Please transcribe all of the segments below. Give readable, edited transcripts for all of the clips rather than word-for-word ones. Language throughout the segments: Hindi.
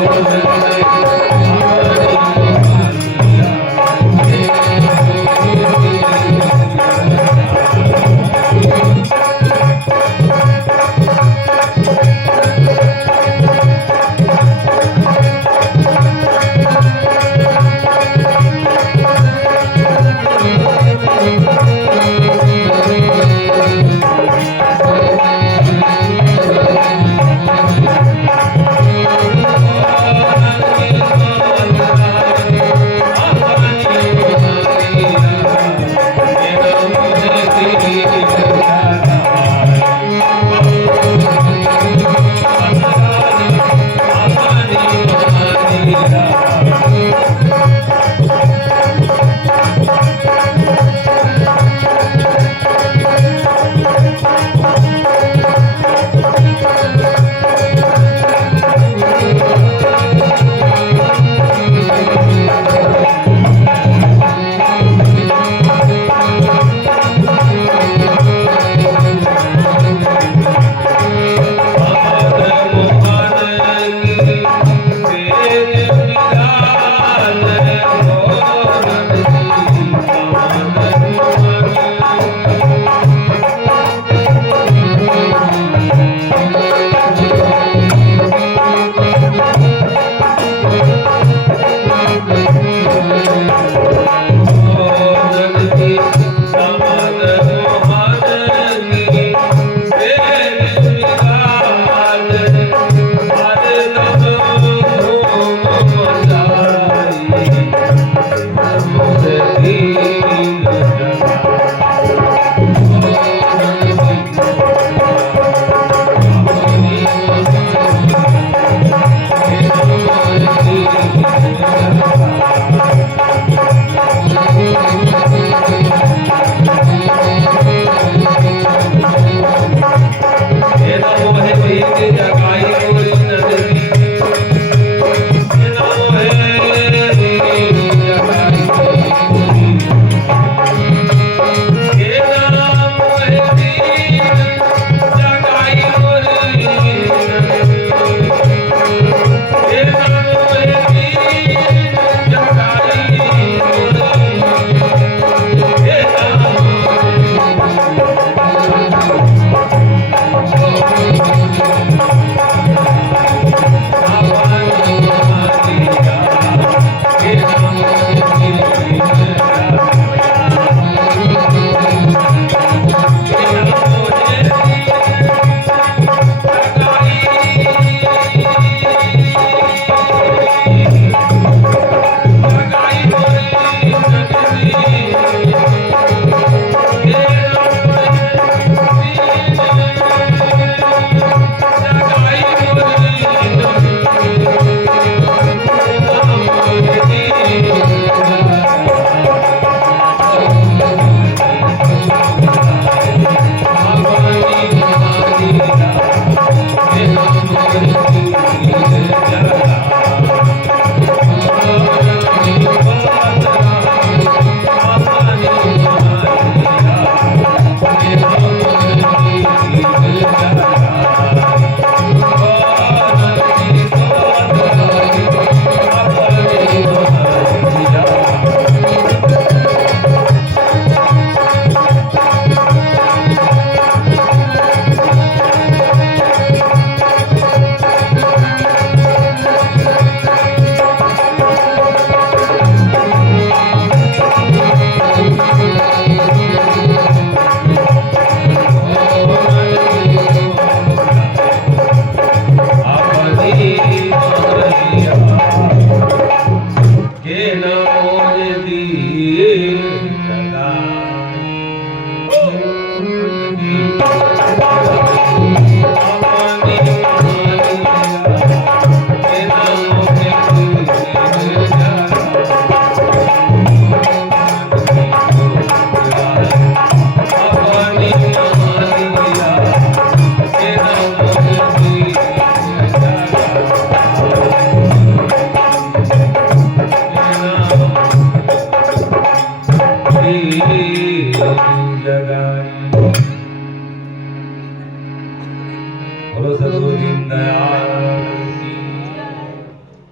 Thank you.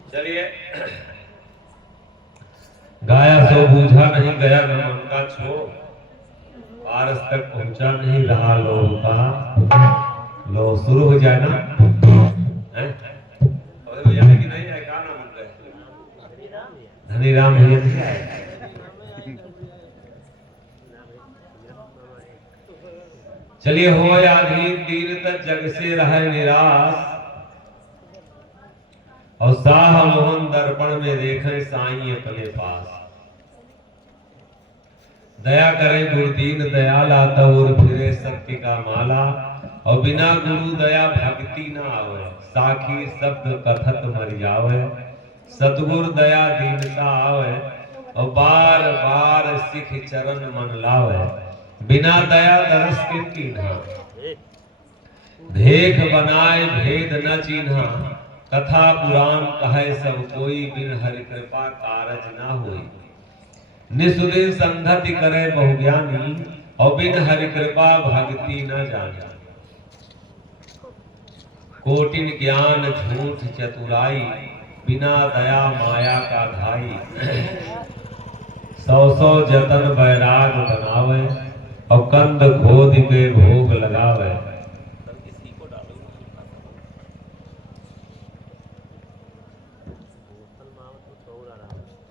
चलिए, गाया सो बूझा नहीं गया न मन का छो, पारस तक पहुंचा नहीं रहा लोग का। लो शुरू हो जाए ना, हैं? हो जाए कि नहीं है? क्या नाम उनका है? धनीराम भैया नहीं आए। चलिए, हो आधीन दीन तक जग से रहे निराश, और साह मोहन दर्पण में देखे साईं अपने पास। दया करे गुरुदीन दयाला तौर फिरे सत्य का माला, और बिना गुरु दया भक्ति न आवे, साखी शब्द कथत मर जावे। सतगुर दया दीनता आवे, और बार बार सिख चरण मन लावे। बिना दया दरस के कीन्हा, भेख बनाए भेद न चीन्हा। कथा पुराण कहे सब कोई, बिन हरि कृपा कारज ना होई। निसुदिन संगति करे बहुज्ञानी, और बिन हरि कृपा भक्ति न जानी। कोटिन ज्ञान झूठ चतुराई, बिना दया माया का धाई। सौ सौ जतन बैराग बनावे, और कंद खोद के भोग लगावे।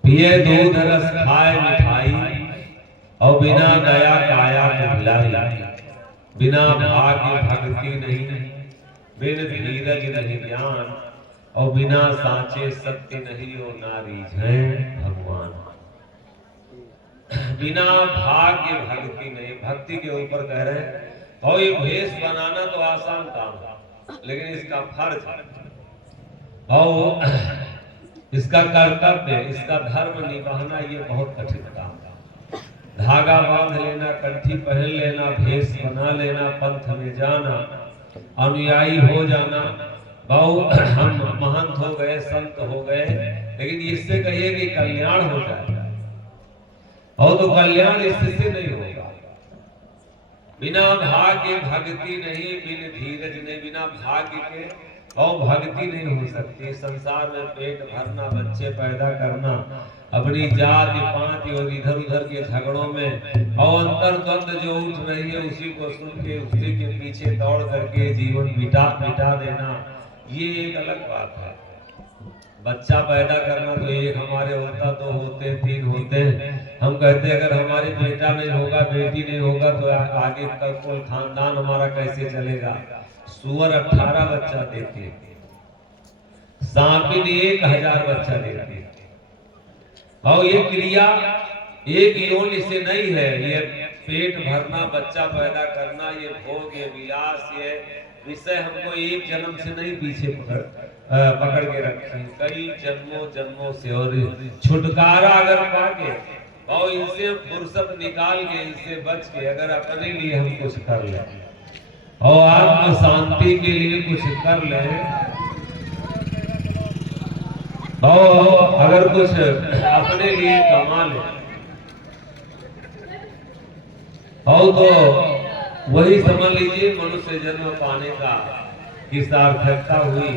पिए दूध रस खाए मिठाई, और बिना दया काया भुलाई। बिना भाग्य भक्ति नहीं, बिन धीरज नहीं ज्ञान, और बिना साचे सत्य नहीं हो नारी है भगवान। बिना भाग्य भक्ति नहीं, भक्ति के ऊपर कह रहे हैं। और ये भेष बनाना तो आसान काम है, लेकिन इसका फर्ज और इसका कर्तव्य, इसका धर्म निभाना ये बहुत कठिन काम है। धागा बांध लेना, कंठी पहन लेना, भेष बना लेना, पंथ में जाना, अनुयायी हो जाना, बहु हम महंत हो गए, संत हो गए, लेकिन इससे कहिए कि कल्याण हो जाए, और तो कल्याण इससे नहीं होगा। बिना भाग्य भक्ति नहीं, बिन धीरज नहीं, बिना भाग्य के और भक्ति नहीं हो सकती। संसार में पेट भरना, बच्चे पैदा करना, अपनी जाति पाति और इधर उधर के झगड़ों में और अंतर द्वंद जो उठ रही है, उसी को सुन के उसी के पीछे दौड़ करके जीवन मिटा देना, ये एक अलग बात है। बच्चा पैदा करना तो एक हमारे होता, दो होते, तीन होते। हम कहते अगर हमारे बेटा नहीं होगा, बेटी नहीं होगा, तो आगे तक कोई खानदान हमारा कैसे चलेगा। सुअर 18 बच्चा देते, सांपिन 1000 बच्चा देते। और ये क्रिया एक योनि से नहीं है। ये पेट भरना, बच्चा पैदा करना, ये भोग, ये विलास, ये विषय हमको एक जन्म से नहीं पीछे पकड़ के रखे, कई जन्मों जन्मों से। और छुटकारा अगर पाके और इनसे फुर्सत निकाल के, इनसे बच के अगर अपने लिए हम कुछ कर ले और आत्म शांति के लिए कुछ कर ले, और अगर कुछ अपने लिए कमा ले, और तो वही समझ लीजिए मनुष्य जन्म पाने का की सार्थकता हुई।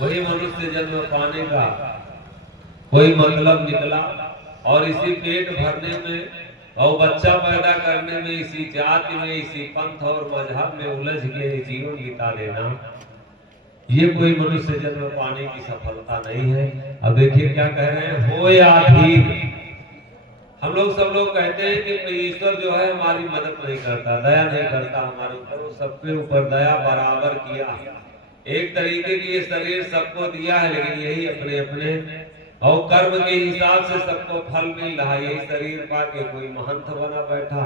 वही मनुष्य जन्म पाने का कोई मतलब निकला। और इसी पेट भरने में और बच्चा पैदा करने में, इसी जाति में, इसी पंथ और मजहब में उलझ के जीवन बिता देना, ये कोई मनुष्य जन्म पाने की सफलता नहीं है। अब देखिए क्या कह रहे हैं, हो या धीर। हम लोग सब लोग कहते हैं कि ईश्वर जो है हमारी मदद नहीं करता, दया नहीं करता हमारे ऊपर। वो सबके ऊपर दया बराबर किया है। एक तरीके की ये शरीर सबको दिया है, लेकिन यही अपने अपने और कर्म के हिसाब से सबको फल मिल रहा है। यही शरीर पाके कोई महंत बना बैठा,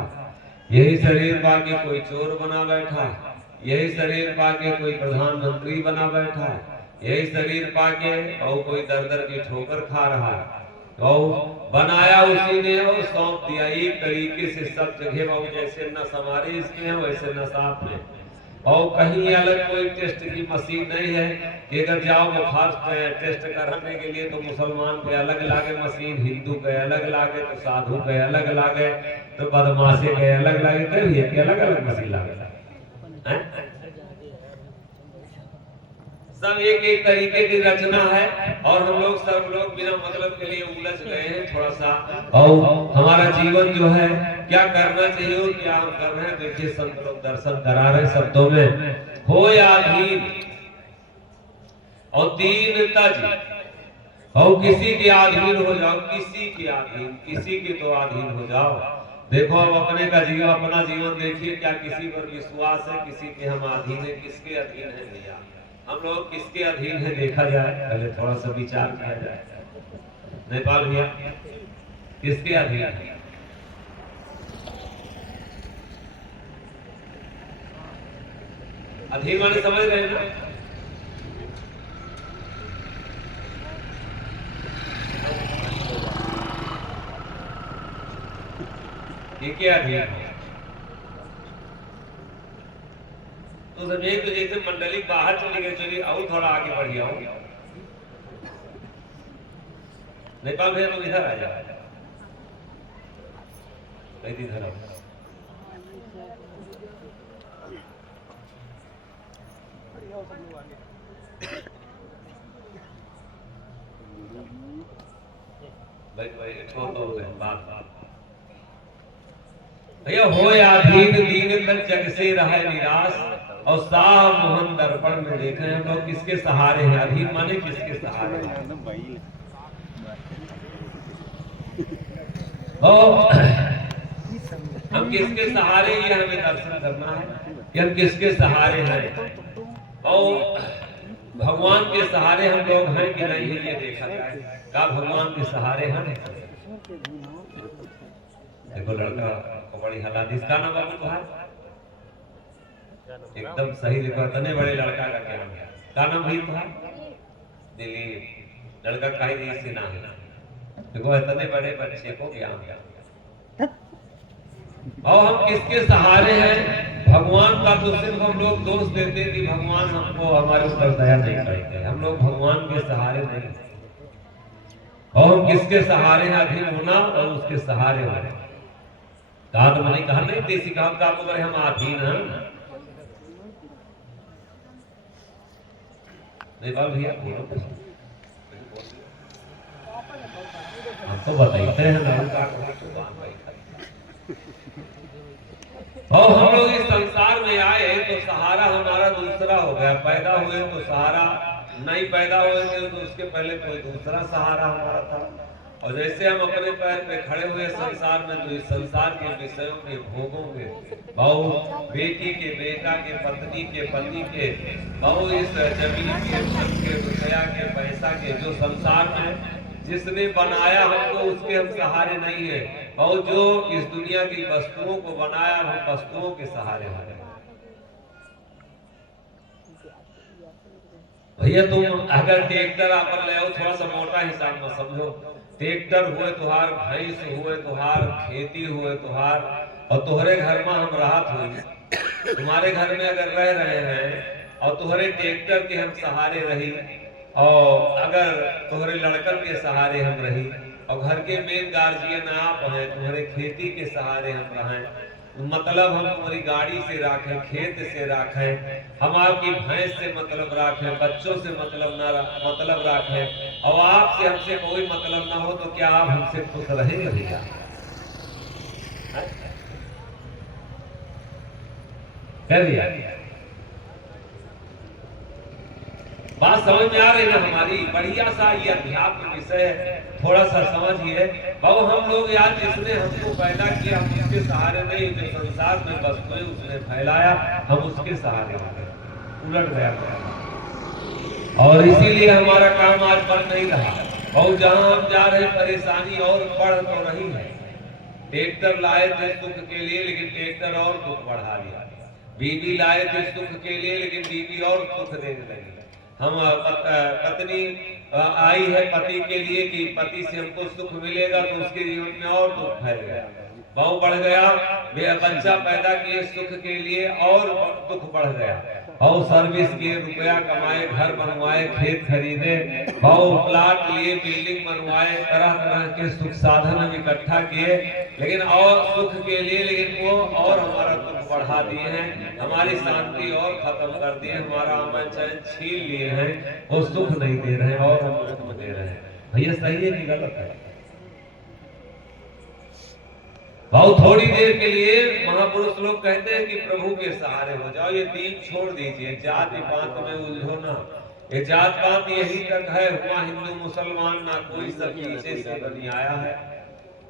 यही शरीर पाके कोई चोर बना बैठा, यही शरीर पाके कोई प्रधानमंत्री बना बैठा, यही शरीर पाके और कोई दर दर की ठोकर खा रहा है। और बनाया उसी ने और सौंप दिया एक तरीके से सब जगह। और जैसे नस हमारे इसमें है, वैसे नस आप में। और कहीं अलग कोई टेस्ट की मशीन नहीं है कि अगर जाओ बुखार टेस्ट कराने के लिए तो मुसलमान के अलग लागे मशीन, हिंदू के अलग लागे, तो साधु के अलग लागे, तो बदमाशी के अलग लागे, कभी अलग अलग मशीन लागे। सब एक एक तरीके की रचना है और हम लोग सब लोग बिना मतलब के लिए उलझ गए हैं थोड़ा सा। और हमारा जीवन जो है क्या करना चाहिए और क्या हम कर रहे हैं, देखिए संत लोग दर्शन करा रहे शब्दों में, हो या अधीन और दीन तज, और किसी के अधीन हो जाओ, किसी के अधीन, किसी के तो अधीन हो जाओ। देखो अब अपने का जीवन, अपना जीवन देखिए, क्या किसी पर विश्वास है, किसी के हम अधीन है, किसके अधीन है भैया, हम लोग किसके अधीन है देखा जाए, पहले थोड़ा सा विचार किया जाए। नेपाल भैया किसके अधीन है? अधीन माने समझ रहे हैं ना? ये क्या अधीन है? तो समझे तो जैसे मंडली बाहर चली गई, चलिए और थोड़ा आगे बढ़ गया हूँ। नेपाल भैया तुम इधर आ जाओ, इधर आओ। भैया हो या दीन, दीन तक जग से रहे निराश, और साह मोहन दर्पण में देखे हम लोग किसके सहारे हैं, अधीन माने किसके सहारे हैं। हम किसके सहारे, ये हमें दर्शन करना है कि हम किसके सहारे हैं, और भगवान के सहारे हम लोग हैं कि नहीं है, ये देखा जाए। का भगवान के सहारे हैं? देखो लड़का को बड़ी हालात, इसका नाम बाबू तुम्हारा एकदम सही लिखा, इतने बड़े लड़का का क्या नाम है? का नाम भाई तुम्हारा? दिलीप। लड़का का ही से नाम है। देखो इतने बड़े बच्चे को ज्ञान दिया। और हम किसके सहारे हैं? भगवान का तो सिर्फ हम लोग दोष देते कि भगवान हमको हमारे ऊपर दया नहीं करते, हम लोग भगवान के सहारे नहीं। और हम किसके सहारे हैं? अधीन होना और उसके सहारे होना। कहा तो मैंने कहा नहीं, देसी कहा का अगर हम अधीन हैं। नेपाल भैया बोलो, हम तो बताते हैं और हम लोग इस संसार में आए तो सहारा हमारा दूसरा हो गया, पैदा हुए तो सहारा नहीं, पैदा हुए तो उसके पहले कोई दूसरा सहारा हमारा था। और जैसे हम अपने पैर पे खड़े हुए संसार में, तो इस संसार के विषयों के, भोगों के, बहू बेटी के, बेटा के, पत्नी के, पति के, बहू इस जमीन के, धन के, रुपया के, पैसा के, जो संसार में जिसने बनाया हमको उसके हम सहारे नहीं है। और जो इस दुनिया की वस्तुओं को बनाया हम वस्तुओं के सहारे हो गए। भैया तुम अगर ट्रैक्टर आप ले आओ, थोड़ा सा मोटा हिसाब में समझो, ट्रैक्टर हुए तुहार, भैंस हुए तुहार, खेती हुए तुहार, और तुम्हारे घर में हम राहत हुई, तुम्हारे घर में अगर रह रहे हैं और तुम्हारे ट्रैक्टर के हम सहारे रही, और अगर तुम्हारे लड़कन के सहारे हम रही, और घर के मेन गार्जियन आप हैं, तुम्हारे खेती के सहारे हम रहें, मतलब हम तुम्हारी गाड़ी से राखें, खेत से राखें, हम आपकी भैंस से मतलब राखें, बच्चों से मतलब राखें, और आपसे हमसे कोई मतलब ना हो, तो क्या आप हमसे खुश रहेंगे भैया? क्या भैया बात समझ में आ रही ना हमारी? बढ़िया सा ये अध्यात्म विषय है, थोड़ा सा समझिए। बाबू हम लोग यार, जिसने हमको पैदा किया हम उसके सहारे नहीं, जो संसार में वस्तुएं उसने फैलाया हम उसके सहारे हो गए, उलट गया। और इसीलिए हमारा काम आज बढ़ नहीं रहा, और जहां हम जा रहे परेशानी और बढ़ तो रही है। ट्रैक्टर लाए थे सुख के लिए, लेकिन ट्रैक्टर और दुख बढ़ा दिया। बीवी लाए थे सुख के लिए, लेकिन बीवी और सुख देने लगी। हम पत्नी आई है पति के लिए कि पति से हमको सुख मिलेगा, तो उसके जीवन में और दुख फैल गया, बहू बढ़ गया। बच्चा पैदा किए सुख के लिए और दुख बढ़ गया, और सर्विस किए, रुपया कमाए, घर बनवाए, खेत खरीदे, बहू प्लाट लिए, बिल्डिंग बनवाए, तरह तरह के सुख साधन हम इकट्ठा किए, लेकिन और सुख के लिए, लेकिन वो और हमारा दुख सुख बढ़ा दिए हैं, हमारी शांति और खत्म कर दिए, हमारा अमन चैन छीन लिए हैं, वो सुख नहीं दे रहे हैं और हम दुख दे रहे हैं। भैया सही है कि गलत है? बहुत थोड़ी देर के लिए महापुरुष लोग कहते हैं कि प्रभु के सहारे हो जाओ, ये दीन छोड़ दीजिए, जाति पात में उलझो ना, ये जात पात यही तक है, हुआ हिंदू मुसलमान ना कोई सब पीछे से बनी आया है,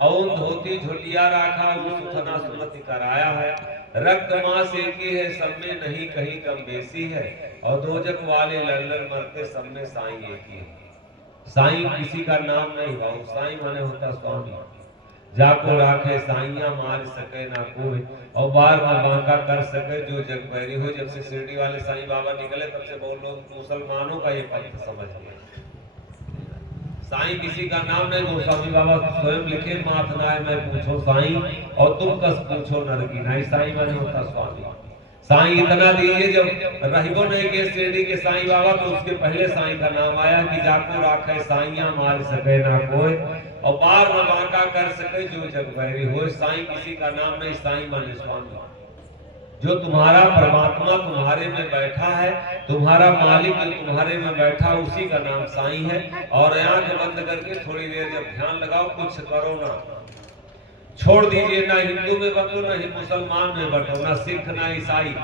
औन धोती झोटिया राखा सुथना सुमति कराया है, रक्त मांस एक ही है, सब में नहीं कहीं कम बेसी है, और दोजक वाले लड़ मरते सब में साईं एक ही है। साईं किसी का नाम नहीं भाव, साईं माने होता स्वामी, जाको राखे साइया मार सके ना कोई, और बार बार बांका कर सके जो जग बैरी हो। जब से शिरडी वाले साईं बाबा निकले तब से बहुत लोग मुसलमानों का ये पंथ समझ लिया। साईं किसी का नाम नहीं, गोस्वामी बाबा स्वयं लिखे, माथ नाय मैं पूछो साईं और तुम कस पूछो नर की नाई। साईं माने होता स्वामी। साईं इतना दीजिए, जब रहिबो नहीं के शिरडी के साईं बाबा तो उसके पहले साईं का नाम आया कि जाको राखे साइया मार सके ना कोई, और बार न बांका कर सके जो जग बैरी हो। साईं किसी का नाम नहीं, साईं माने स्वामी। जो तुम्हारा परमात्मा तुम्हारे में बैठा है, तुम्हारा मालिक जो तुम्हारे में बैठा, उसी का नाम साईं है। और आंख बंद करके थोड़ी देर जब ध्यान लगाओ, कुछ करो ना, छोड़ दीजिए, ना हिंदू में बटो, ना ही मुसलमान में बटो, ना सिख ना ईसाई।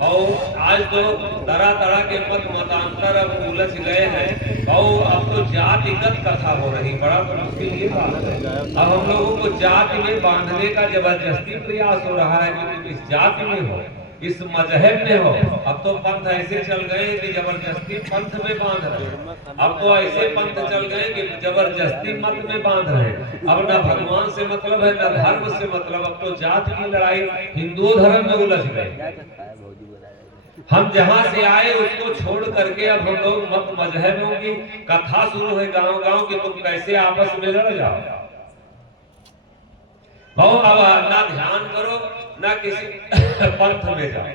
और आज तो तरह तरह के मत मतांतर अब उलझ गए हैं, और अब तो जातिगत कथा हो रही। बड़ा तो मुश्किल ये बात है, अब हम लोगों को जाति में बांधने का जबरदस्ती प्रयास हो रहा है कि तुम इस जाति में हो, इस मजहब में हो। अब तो पंथ ऐसे चल गए कि जबरदस्ती पंथ में बांध रहे हैं। अब तो ऐसे पंथ चल गए कि जबरदस्ती मत में बांध रहे हैं। अब ना भगवान से मतलब है, ना धर्म से मतलब, अब तो जात की लड़ाई हिंदू धर्म में उलझ गए। हम जहां से आए उसको छोड़ करके अब हम लोग मत मजहबों की कथा शुरू है गांव गांव कि तुम कैसे आपस में लड़ जाओ। अब ना ध्यान करो, ना किसी पंथ में जाओ।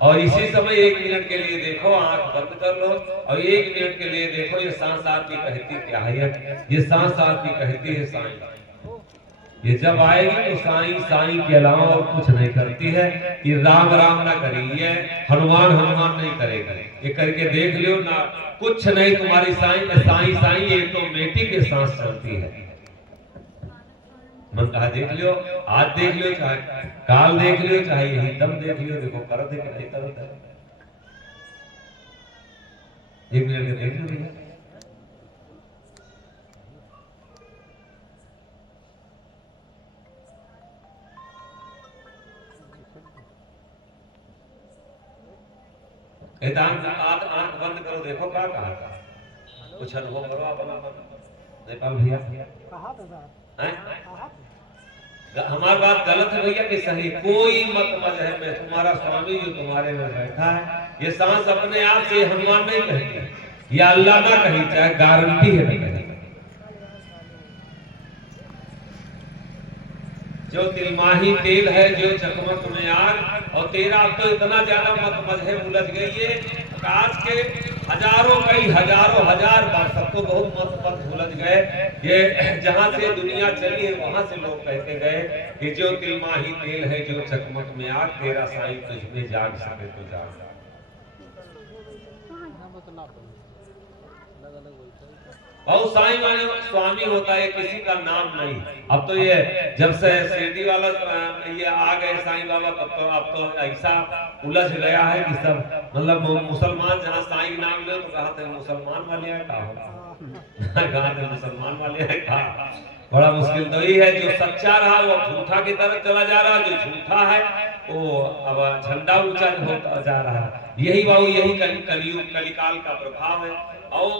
और इसी समय 1 मिनट के लिए देखो, आंख बंद कर लो और 1 मिनट के लिए देखो, ये सांस आपकी कहती क्या है? ये सांस आपकी कहती है साईं। ये जब आएगी तो साईं साईं के अलावा और कुछ नहीं करती है। ये राम राम ना करिए, हनुमान हनुमान नहीं करेगा। ये करके देख लियो ना, कुछ नहीं तुम्हारी साईं साईं साईं, ये तो बेटी के सांस चलती है। मन कहा देख लियो, आज देख लियो, चाहे काल देख लियो, चाहे यही दम देख लियो, देखो कर दे नहीं कर दे। 1 मिनट में देख लो। आंख बंद करो, देखो क्या कहा था, कुछ अनुभव करो अपना। नेपाल भैया कहा था हमारी बात गलत है भैया कि सही? कोई मत मजहब में तुम्हारा स्वामी जो तुम्हारे में बैठा है, ये सांस अपने आप से हनुमान नहीं कहती, या अल्लाह ना कही, चाहे गारंटी है नहीं। जो तिलमाही तेल है, जो चकमक में आग, और तेरा अब तो इतना ज्यादा मत मजहब उलझ गई है, आज के हजारों कई हजारों हजार बार सबको बहुत मत पथ उलझ गए। ये जहां से दुनिया चली है वहां से लोग कहते गए कि जो तिलमाही तेल है, जो चकमक में आग, तेरा साईं तुझमें जाग सके तो जाग। और साईं माने स्वामी होता है, किसी का नाम नहीं। अब तो ये जब से शिरडी वाला ये आ गए साईं बाबा, तब तो अब तो ऐसा उलझ गया है कि सब मतलब मुसलमान जहाँ साईं नाम ले तो कहते हैं मुसलमान वाले हैं, कहा मुसलमान वाले हैं, कहा। बड़ा मुश्किल तो ही है। जो सच्चा रहा वो झूठा की तरफ चला जा रहा, जो झूठा है वो अब झंडा ऊंचा होता जा रहा। यही बाबू यही कलियुग कलिकाल का प्रभाव है। और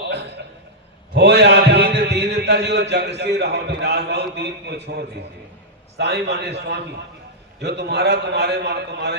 हो आधीन दीन तजियो जग से रहो निराश, और दीन को छोड़ दीजिए। साईं माने स्वामी, जो तुम्हारे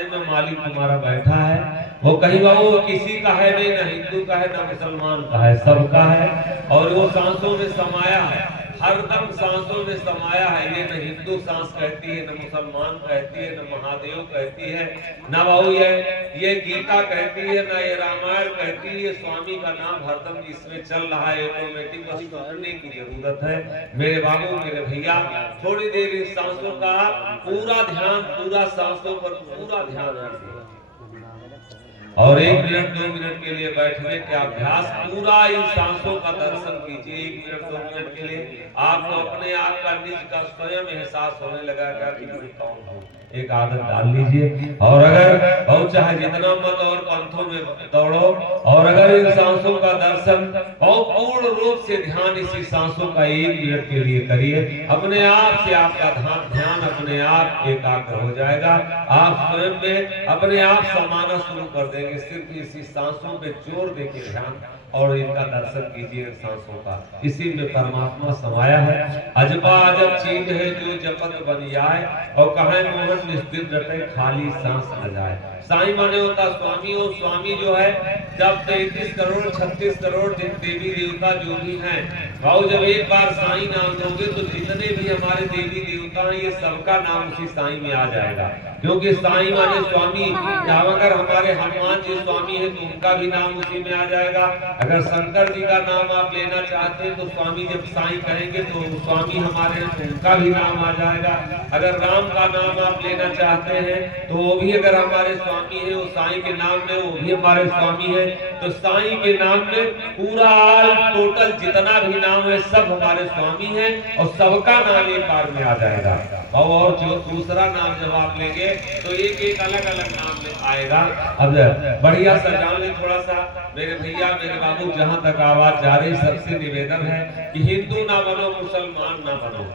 में मालिक तुम्हारा बैठा है, वो कहीं वो किसी का है नहीं, ना हिंदू का है ना मुसलमान का है, सबका है। और वो सांसों में समाया है, हरदम सांसों में समाया है। ये न हिंदू सांस कहती है, न मुसलमान कहती है, न महादेव कहती है, न बहु ये गीता कहती है, न ये रामायण कहती है। ये स्वामी का नाम हरदम इसमें चल रहा है, ऑटोमेटिक बस सुनने की जरूरत है। मेरे बाबू, मेरे भैया, थोड़ी देर इन सांसों का पूरा ध्यान, पूरा सांसों पर पूरा ध्यान रखिए और 1 मिनट 2 मिनट के लिए बैठने के अभ्यास पूरा इन सांसों का दर्शन कीजिए। 1 मिनट 2 मिनट के लिए आपको अपने आप का निज का स्वयं एहसास होने लगा कि मैं कौन हूँ। एक आदत डाल लीजिए और अगर बहुत चाहे जितना मत और पंथों में दौड़ो और अगर इन सांसों का दर्शन बहुत पूर्ण रूप से ध्यान इसी सांसों का 1 मिनट के लिए करिए, अपने आप से आपका ध्यान अपने आप एकाग्र हो जाएगा। आप स्वयं में अपने आप समाना शुरू कर देंगे। सिर्फ इसी सांसों पे जोर देके ध्यान और इनका दर्शन कीजिए। सांसों का इसी में परमात्मा समाया है। अजबा अजब चीज है जो जपत बन जाए और कहे मोहन निस्दिन रटे खाली सांस न जाए। साईं माने होता स्वामी, और स्वामी जो है जब 33 करोड़ 36 करोड़ देवी देवता जो भी हैं, भाव जब एक बार साईं नाम लोगे तो जितने भी हमारे देवी देवता हैं ये सबका नाम उसी साईं में आ जाएगा। क्योंकि साईं माने स्वामी, अगर हमारे हनुमान जी स्वामी है तो उनका भी नाम उसी में आ जाएगा। अगर शंकर जी का नाम आप लेना चाहते हैं तो स्वामी जब साईं कहेंगे तो स्वामी हमारे हैं तो उनका भी नाम आ जाएगा। अगर राम का नाम आप लेना चाहते हैं तो वो भी अगर हमारे स्वामी है, वो साईं के नाम में वो भी हमारे स्वामी है। तो साईं के नाम में पूरा टोटल जितना भी नाम है सब हमारे स्वामी है और सबका नाम एक बार में आ जाएगा। और जो दूसरा नाम जब आप लेंगे तो एक अलग अलग नाम में आएगा। अब बढ़िया सा जान ले थोड़ा सा मेरे भैया, मेरे बाबू, जहां तक आवाज जा रही, सबसे निवेदन है कि हिंदू ना बनो, मुसलमान ना बनो,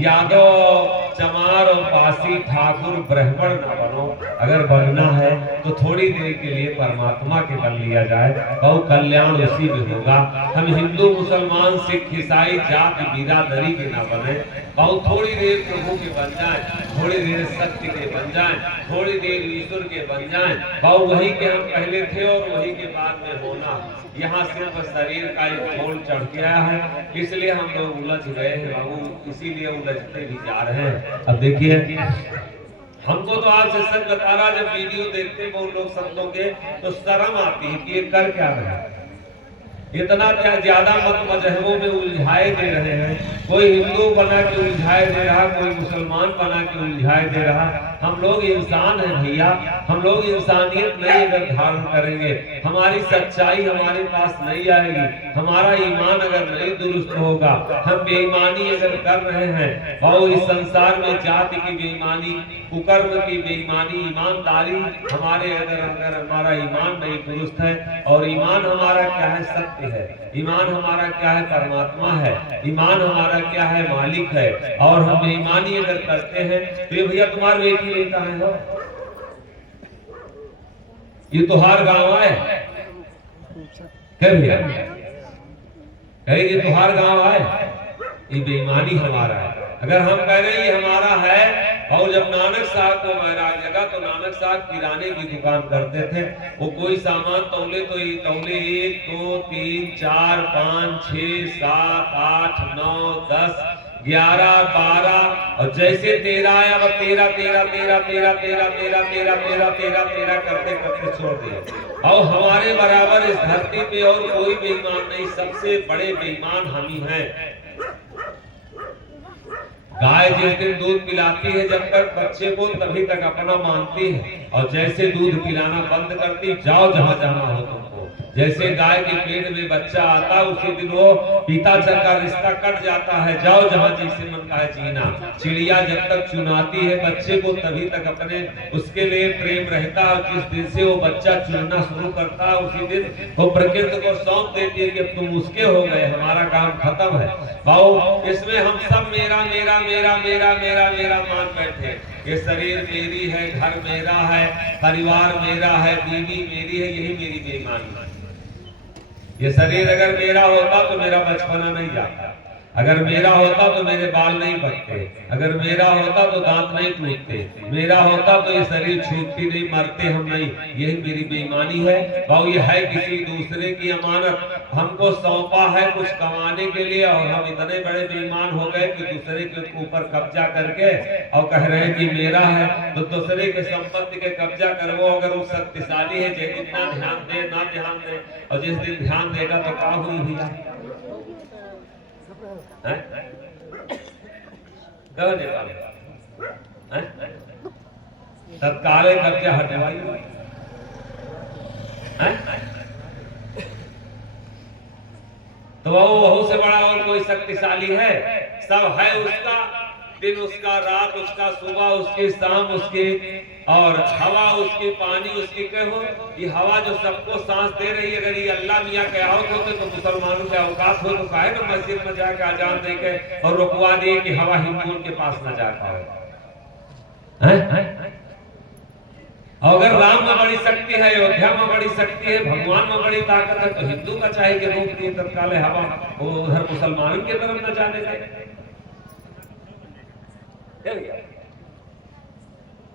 यादव चमार और पासी ठाकुर ब्राह्मण ना बनो। अगर बनना है तो थोड़ी देर के लिए परमात्मा के बन लिया जाए, बहु कल्याण उसी में होगा। हम हिंदू मुसलमान सिख ईसाई जाति बिरादरी के ना बने, बहु थोड़ी देर प्रभु के बन जाए, थोड़ी देर सत्य के बन जाए, थोड़ी देर ईश्वर के बन जाए। बहु वही के हम पहले थे और वही के बाद में होना। यहाँ सिर्फ शरीर का एक खोल चढ़ गया है, इसलिए हम लोग उलझ गए हैं बाबू, इसीलिए उलझते भी जा रहे हैं। अब देखिए हमको तो आज सत्संग बता रहा, जब वीडियो देखते हैं बहुत लोग संतों के तो शर्म आती है कि ये कर क्या रहे हैं, इतना क्या ज्यादा मत मजहबों में उलझाए दे रहे हैं। कोई हिंदू बना के उलझाए दे रहा, कोई मुसलमान बना के उलझाए दे रहा। हम लोग इंसान हैं भैया, हम लोग इंसानियत नहीं अगर धारण करेंगे, हमारी सच्चाई हमारे पास नहीं आएगी, हमारा ईमान अगर नहीं दुरुस्त होगा, हम बेईमानी अगर कर रहे हैं और इस संसार में जाति की बेईमानी, कुकर्म की बेईमानी, ईमानदारी हमारे अगर हमारा ईमान नहीं दुरुस्त है, और ईमान हमारा क्या है? सत्य है। ईमान हमारा क्या है? परमात्मा है। ईमान हमारा क्या है? मालिक है। और हम बेईमानी अगर करते हैं तो ये भैया तुम्हारा बेटी लेता है हो, ये तुहार गांव है क्या भैया? ये तुहार गांव है, ये बेईमानी हमारा है। अगर हम कह रहे हैं ये हमारा है, और जब नानक साहब को महराज लगा तो नानक साहब किराने की दुकान करते थे, वो कोई सामान तौले तो ये तौले 1 2 3 4 5 6 7 8 9 10 11 12 और जैसे 13 आया वो 13 13 13 13 13 13 13 13 13 13 करते करते छोड़ दिया। और हमारे बराबर इस धरती पे और कोई बेईमान नहीं, सबसे बड़े बेईमान हम ही हैं। गाय जिस दिन दूध पिलाती है जब तक बच्चे को तभी तक अपना मानती है, और जैसे दूध पिलाना बंद करती, जाओ जहां जाना हो तुमको। जैसे गाय के पेट में बच्चा आता उसी दिन वो पिता का रिश्ता कट जाता है, जाओ जहां जिसे मन का है जीना। चिड़िया जब तक चुनाती है बच्चे को तभी तक अपने उसके लिए प्रेम रहता है, और जिस दिन से वो बच्चा चुनना शुरू करता है उसी दिन वो प्रकृति को सौंप देती है कि अब तुम उसके हो गए, हमारा काम खत्म है। भाव इसमें हम सब मेरा मेरा मेरा मेरा मेरा मेरा मान बैठे। ये शरीर मेरी है, घर मेरा है, परिवार मेरा है, बीवी मेरी है, यही मेरी बेईमानी है। ये शरीर अगर मेरा होता तो मेरा बचपना नहीं जाता, अगर मेरा होता तो मेरे बाल नहीं पकते, अगर मेरा होता तो दांत नहीं टूटते, मेरा होता तो ये शरीर छूटती नहीं, मरते हम नहीं। यही मेरी बेईमानी है। भाव ये है किसी दूसरे की अमानत, हमको सौंपा है कुछ कमाने के लिए और हम इतने बड़े बेईमान हो गए कि दूसरे के ऊपर कब्जा करके और कह रहे हैं कि मेरा है। तो दूसरे के संपत्ति के कब्जा करो, अगर वो शक्तिशाली है जिस दिन ना ध्यान दे ना ध्यान दे, और जिस दिन ध्यान देगा तो क्या हुई भैया तत्काल कब्जा हटवाई तो वो बहू से बड़ा और कोई शक्तिशाली है? सब है उसका, दिन उसका, रात उसका, सुबह उसकी, शाम उसकी, और हवा उसकी, पानी उसकी। कहो ये हवा जो सबको सांस दे रही है, अगर ये अल्लाह मियाँ के औत होते तो मुसलमानों के औकात हो तो काहे ना मस्जिद में जाके अजान दे के और रुकवा दिए कि हवा हिंदुओं के पास न जा पाए। अगर राम में बड़ी शक्ति है, अयोध्या में बड़ी शक्ति है, भगवान में बड़ी ताकत है, तो हिंदू का चाहे कि रोक दिए तत्काल हवा वो उधर मुसलमानों की तरफ न जाने लगे।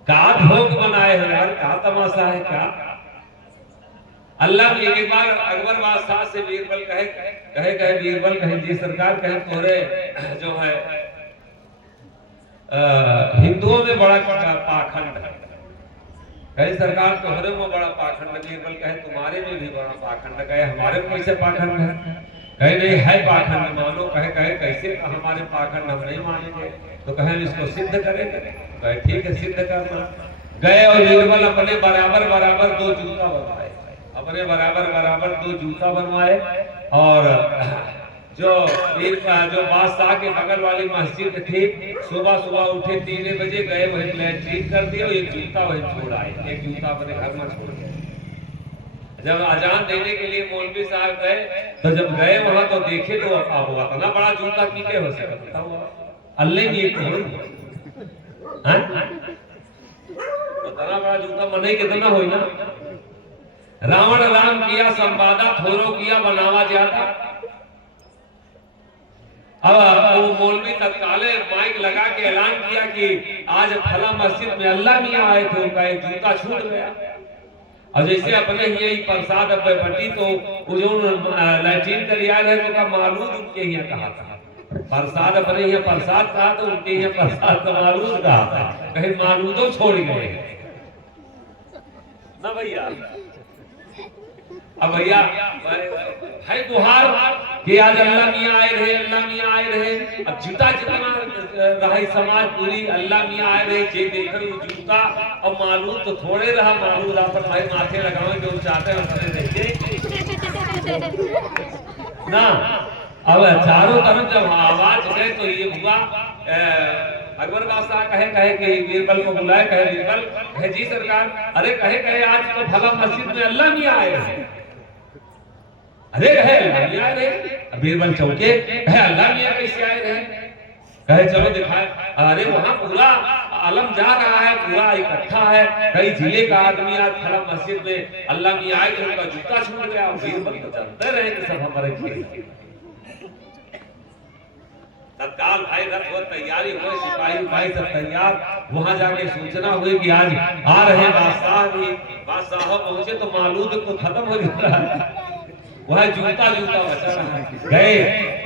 का भोग बनाए हो यार, का तमाशा है क्या? अल्लाह ने एक बार अकबर बादशाह से बीरबल कहे बीरबल कहे जी सरकार, कहे तोरे जो है हिंदुओं में बड़ा पाखंड है। कहे सरकार तोहरे में बड़ा पाखंड। बीरबल कहे तुम्हारे में भी बड़ा पाखंड। कहे हमारे में कैसे पाखंड है? कहे नहीं है पाखंड मानो। कहे कैसे हमारे पाखंड, हम नहीं मानेंगे। तो कहे इसको सिद्ध करेंगे। कहे ठीक है सिद्ध करना। गए और बीरबल अपने बराबर बराबर 2 जूता बनवाए, अपने बराबर बराबर 2 जूता बनवाए। और जो बादशाह के बगल वाली मस्जिद थी, सुबह सुबह उठे 3 बजे, गए वही लैट्रिन कर दिए, एक जूता वही छोड़ आए, एक जूता अपने घर में छोड़ गए। जब अजान देने के लिए मौलवी साहब गए, तो जब गए वहां तो देखे तो इतना बड़ा जूता कीके हो सकता हुआ अल्लाह की एक इतना बड़ा जूता मने कितना होई ना। रावण राम किया संवादा, थोरो किया बनावा ज्यादा। अब वो मौलवी तत्काले माइक लगा के ऐलान किया कि आज फला मस्जिद में अल्लाह मियां आए थे, उनका एक जूता छूट गया। और जैसे अपने ही प्रसाद अब बटी तो जो लैट्रिन कर याद है तो का मालूद उनके यहाँ कहा था, प्रसाद अपने यहाँ प्रसाद कहा तो उनके यहाँ प्रसाद का मालूद कहा था। कहीं मालूदो छोड़ गए ना भैया। अब भैया है गुहार कि आज अल्लाह मियां आए रहे, अल्लाह मियां आए रहे। अब जूता जितना रही समाज पूरी अल्लाह मियां आए रहे, जे देखो जूता और मालूद तो थोड़े रहा। मालूद अपन भाई माथे लगाओ जो चाहते हैं देखे ना। अब चारों तरफ जब आवाज गए तो ये हुआ, अकबर बादशाह कहे कि बीरबल को बुलाए। कहे बीरबल, कहे जी सरकार। अरे कहे आज तो फला मस्जिद में अल्लाह मियां आए रहे। अरे कहे अल्लाह मियां आए रहे। बीरबल चौके, कहे अल्लाह मियां कैसे आए रहे? कहे चलो दिखाए। अरे वहां पूरा आलम जा रहा है, पूरा इकट्ठा है, कई जिले का आदमी आज फला मस्जिद में अल्लाह मियां आए तो उनका जूता छूट गया। बीरबल तो जानते रहे कि सब हमारे खेल। तत्काल भाई रथ हो, तैयारी हो, सिपाही भाई सब तैयार। वहां जाके सूचना हुई कि आज आ रहे बादशाह भी। बादशाह पहुंचे तो मालूद तो खत्म हो गया, वह जूता बचा रहा है। गए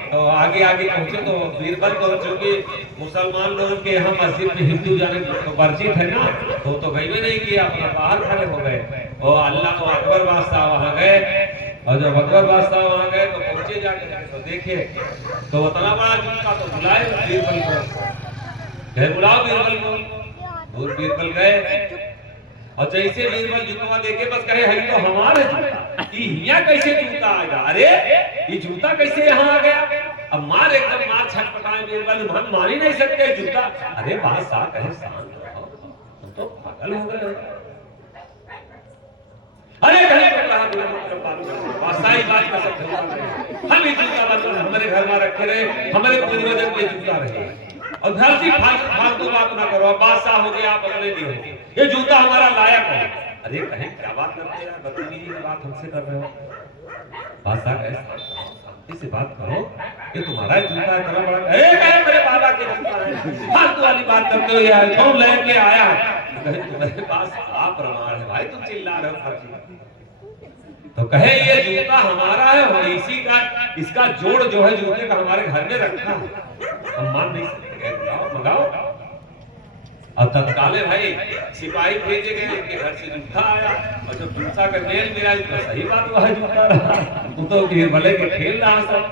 तो आगे पहुंचे तो बीरबल को चूंकि मुसलमान लोगों के यहाँ मस्जिद में हिंदू जाने तो वर्जित है ना, तो गए नहीं किया, अपना बाहर खड़े हो गए। और अल्लाह को अकबर बादशाह वहां गए। और जब अकबर बादशाह वहां गए तो पहुंचे जाके तो देखे तो उतना बड़ा जूता। तो बुलाए बीरबल को, बुलाओ बीरबल को। और बीरबल गए और जैसे बीरबल जूता देखे बस कहे है तो हमारे जूता, यहाँ कैसे जूता आएगा? अरे ये जूता कैसे यहाँ आ गया? अब मार एकदम मार छटपटाए बीरबल, हम मान ही नहीं सकते जूता। अरे बादशाह कहे शांत रहो, तुम तो पागल हो गए। अरे कहे बादशाह बात का सब हम ही जूता मतलब हमारे घर में रखे रहे, हमारे पूर्वजों के जूता रहे। और घर से फालतू बात ना करो, बादशाह हो गया आप बदले नहीं हो, ये जूता हमारा लायक है। अरे कहें क्या बात करते हैं, बदतमीजी की बात हमसे कर रहे हो। बादशाह कहे शांति से बात करो, ये तुम्हारा जूता है इतना बड़ा। कहे मेरे बाबा के जूता है, फालतू वाली बात करते हो यार, कौन लेके आया? कहे तुम्हारे पास आप प्रमाण है भाई, तुम चिल्ला रहे हो। तो कहे ये जूता हमारा है और इसी का इसका जोड़ जो है जूते का हमारे घर में रखा है, हम मान नहीं सकते, मंगाओ। अब तत्काले भाई सिपाही भेजे गए, इनके घर से जूता आया और जब जूता का मेल मिला तो सही बात वह जूता रहा, वो तो भले के खेल रहा सब।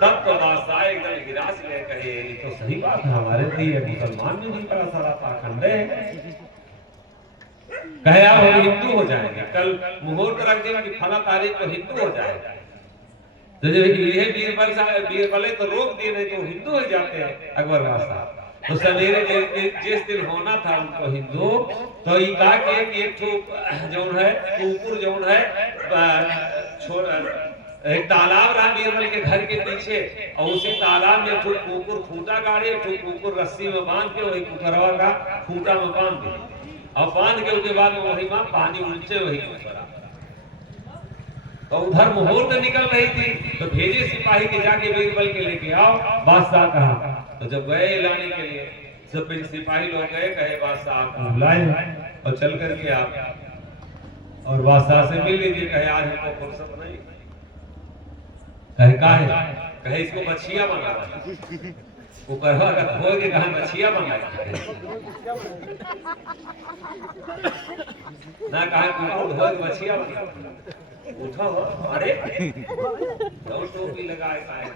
तब तो बादशाह एकदम निराश गए, कहे ये तो सही बात है, हमारे लिए मुसलमान में भी बड़ा सारा पाखंड है। कहे आप हम हिंदू हो जाएंगे, कल मुहूर्त रख देंगे कि फला तारीख को हिंदू हो जाएगा। तो जब ये बीरबल तो रोक दिए, नहीं तो हिंदू हो जाते हैं अकबर बादशाह। तो सवेरे जिस दिन होना था उनको हिंदू, तो ये कहा कि एक जो है कुकुर जो है एक तालाब रहा बीरबल के घर के पीछे, और उसी तालाब में एक कुकुर खूंटा गाड़े, एक कुकुर रस्सी में बांध के वही कुकरवा का खूंटा में बांध दिया, और बांध के उसके बाद वही मां पानी उलचे वही कुकरा। तो उधर मुहूर्त निकल रही थी, तो भेजे सिपाही के जाके बीरबल के लेके आओ। बादशाह कहा, तो जब गए लाने के लिए सब सिपाही लोग गए, कहे बादशाह को बुलाए और चल करके आप और बादशाह से मिल लीजिए। कहे आज हमको फुर्सत नहीं। कहे काहे? कहे इसको मछिया बना वो करवा का धो के कहा मछिया बना ना, कहा कुकुर धो के मछिया बना। उठो, अरे दो टोपी लगाए काहे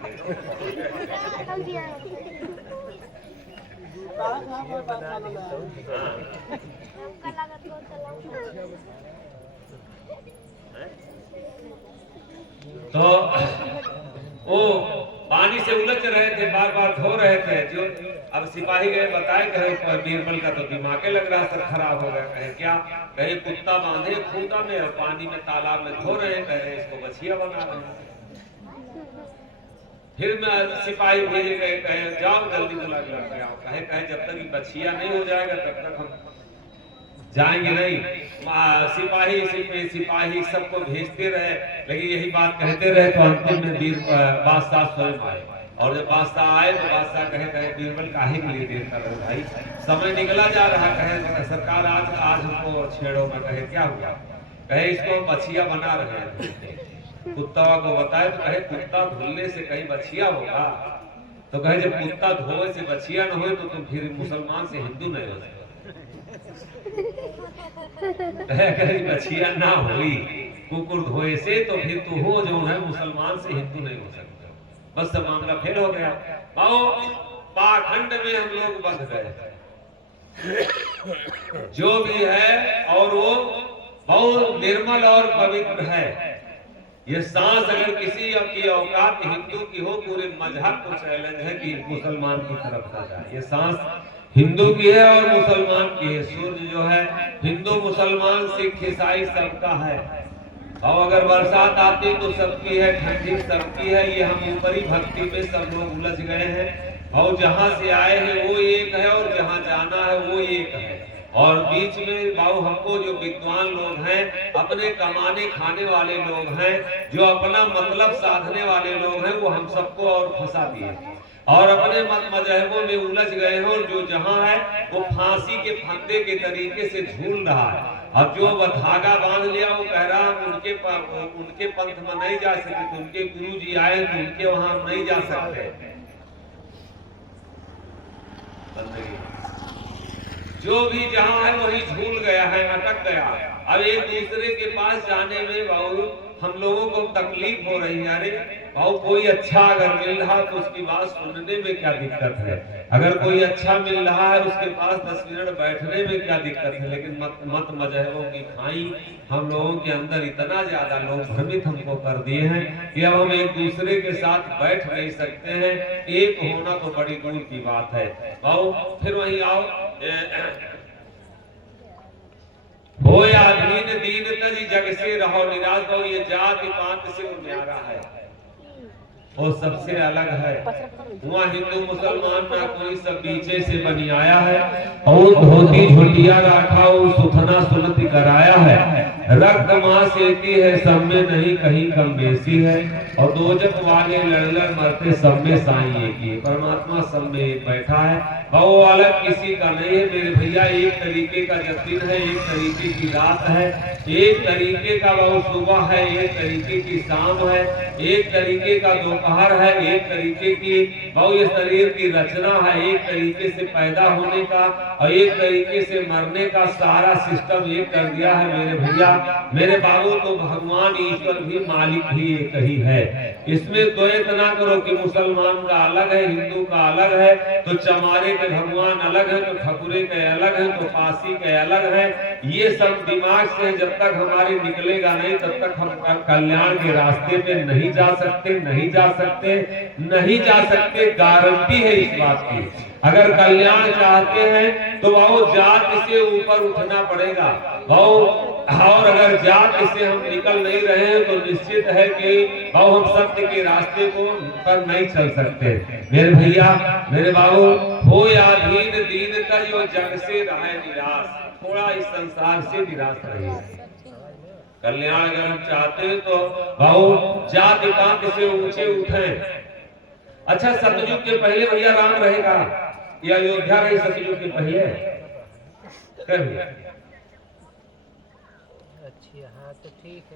तो वो पानी से उलझ रहे थे, बार बार धो रहे थे। जो अब सिपाही गए बताए, कहे बीरबल का तो दिमाग लग रहा, सर खराब हो गया। कहे क्या? कहे कुत्ता बांधे खूंटा में और पानी में तालाब में धो रहे हैं, कहे इसको मछिया बना रहे हैं। फिर मैं सिपाही भेजे गए, कहे जाओ जल्दी बुला के आओ। कहे जब तक मछिया नहीं हो जाएगा तब तक हम जाएंगे नहीं। सिपाही सबको भेजते रहे, लेकिन यही बात कहते रहे। तो अंतिम में बादशाह स्वयं आए, और जब बादशाह आए तो बादशाह कहे बीरबल काहे के लिए देर कर रहे हो भाई, समय निकला जा रहा। कहे सरकार आज हमको छेड़ो। में कहे क्या हुआ? कहे इसको मछिया बना रहे हैं। कुत्ता को बताए तो कहे कुत्ता धुलने से कहीं मछिया होगा? तो कहे जब कुत्ता धोए से मछिया न हो तो तुम फिर मुसलमान से हिंदू नहीं हो सकते। मछिया ना हुई कुकुर धोए से तो फिर तो हो जो है मुसलमान से हिंदू नहीं हो सकते। बस सब मामला फेल हो गया। आओ पाखंड में हम लोग बंध गए जो भी है, और वो बहुत निर्मल और पवित्र है। ये सांस अगर किसी की औकात हिंदू की हो, पूरे मजहब को चैलेंज है कि मुसलमान की तरफ ना जाए। ये सांस हिंदू की है और मुसलमान की है। सूर्य जो है हिंदू मुसलमान सिख ईसाई सबका है, और अगर बरसात आती तो सबकी है, ठंडी सबकी है। ये हम ऊपरी भक्ति में सब लोग उलझ गए हैं, और जहाँ से आए हैं वो एक है, और जहाँ जाना है वो एक है। और बीच में बाबू हमको जो विद्वान लोग हैं, अपने कमाने खाने वाले लोग हैं, जो अपना मतलब साधने वाले लोग हैं, वो हम सबको और फंसा दिए और अपने मत मजहबों में उलझ गए हैं। और जो जहाँ है वो फांसी के फंदे के तरीके से झूल रहा है। अब जो वह धागा बांध लिया वो कह रहा हम उनके पंथ में नहीं जा सकते, तो उनके गुरु जी आए तो उनके वहां हम नहीं जा सकते। जो भी जहाँ है वही झूल गया है, अटक गया। अब एक दूसरे के पास जाने में बहुत हम लोगों को तकलीफ हो रही है। अरे भाव कोई अच्छा अगर मिल रहा तो उसकी बात सुनने में क्या दिक्कत है? अगर कोई अच्छा मिल रहा है उसके पास 10 मिनट बैठने में क्या दिक्कत है? लेकिन मत मजहबों की खाई हम लोगों के अंदर इतना ज्यादा लोग भ्रमित हमको कर दिए हैं कि अब हम एक दूसरे के साथ बैठ नहीं सकते हैं। एक होना तो बड़ी दूर की बात है। आओ फिर वही आओ भोया दीन दीन तजी जग से रहो निराश हो। ये जाति पात से न्यारा है, वो सबसे अलग है। वहाँ हिंदू मुसलमान ना कोई सब बीचे से बनी आया है, और धोती झुटिया राखा सुथना सुनति कराया है। रक्त मांस एक ही है, सब में नहीं कहीं कम बेसी है, और दो जब वाले लड़ मरते सब में साईं एक ही। परमात्मा सब में एक बैठा है, वो अलग किसी का नहीं है। मेरे भैया एक तरीके का जब दिन है, एक तरीके की रात है, एक तरीके का वो सुबह है, एक तरीके की शाम है, एक तरीके का दोपहर है, एक तरीके की वो ये शरीर की रचना है, एक तरीके से पैदा होने का और एक तरीके से मरने का सारा सिस्टम एक कर दिया है मेरे भैया मेरे बाबू। तो भगवान ईश्वर भी मालिक भी एक ही है। इसमें द्वैत ना करो कि मुसलमान का अलग है, हिंदू का अलग है, तो चमारे के भगवान अलग है, तो ठकुरे के अलग है, तो पासी के अलग है। ये सब दिमाग से जब तक हमारे निकलेगा नहीं तब तक हम कल्याण के रास्ते पे नहीं जा सकते, नहीं जा सकते, नहीं जा सकते। गारंटी है इस बात की। अगर कल्याण चाहते हैं तो वो जात से ऊपर उठना पड़ेगा और अगर जात से हम निकल नहीं रहे हैं तो निश्चित है कि हम सत्य के रास्ते को पर नहीं चल सकते। मेरे भैया मेरे बाबू, हो या दीन दीन का जो जग से रहे निराश, थोड़ा इस संसार से निराश रहिए। कल्याण अगर हम चाहते हैं तो जाति पात से ऊंचे उठे। अच्छा, सतयुग के पहले भैया राम रहेगा या अयोध्या रही सतयुग के पहले?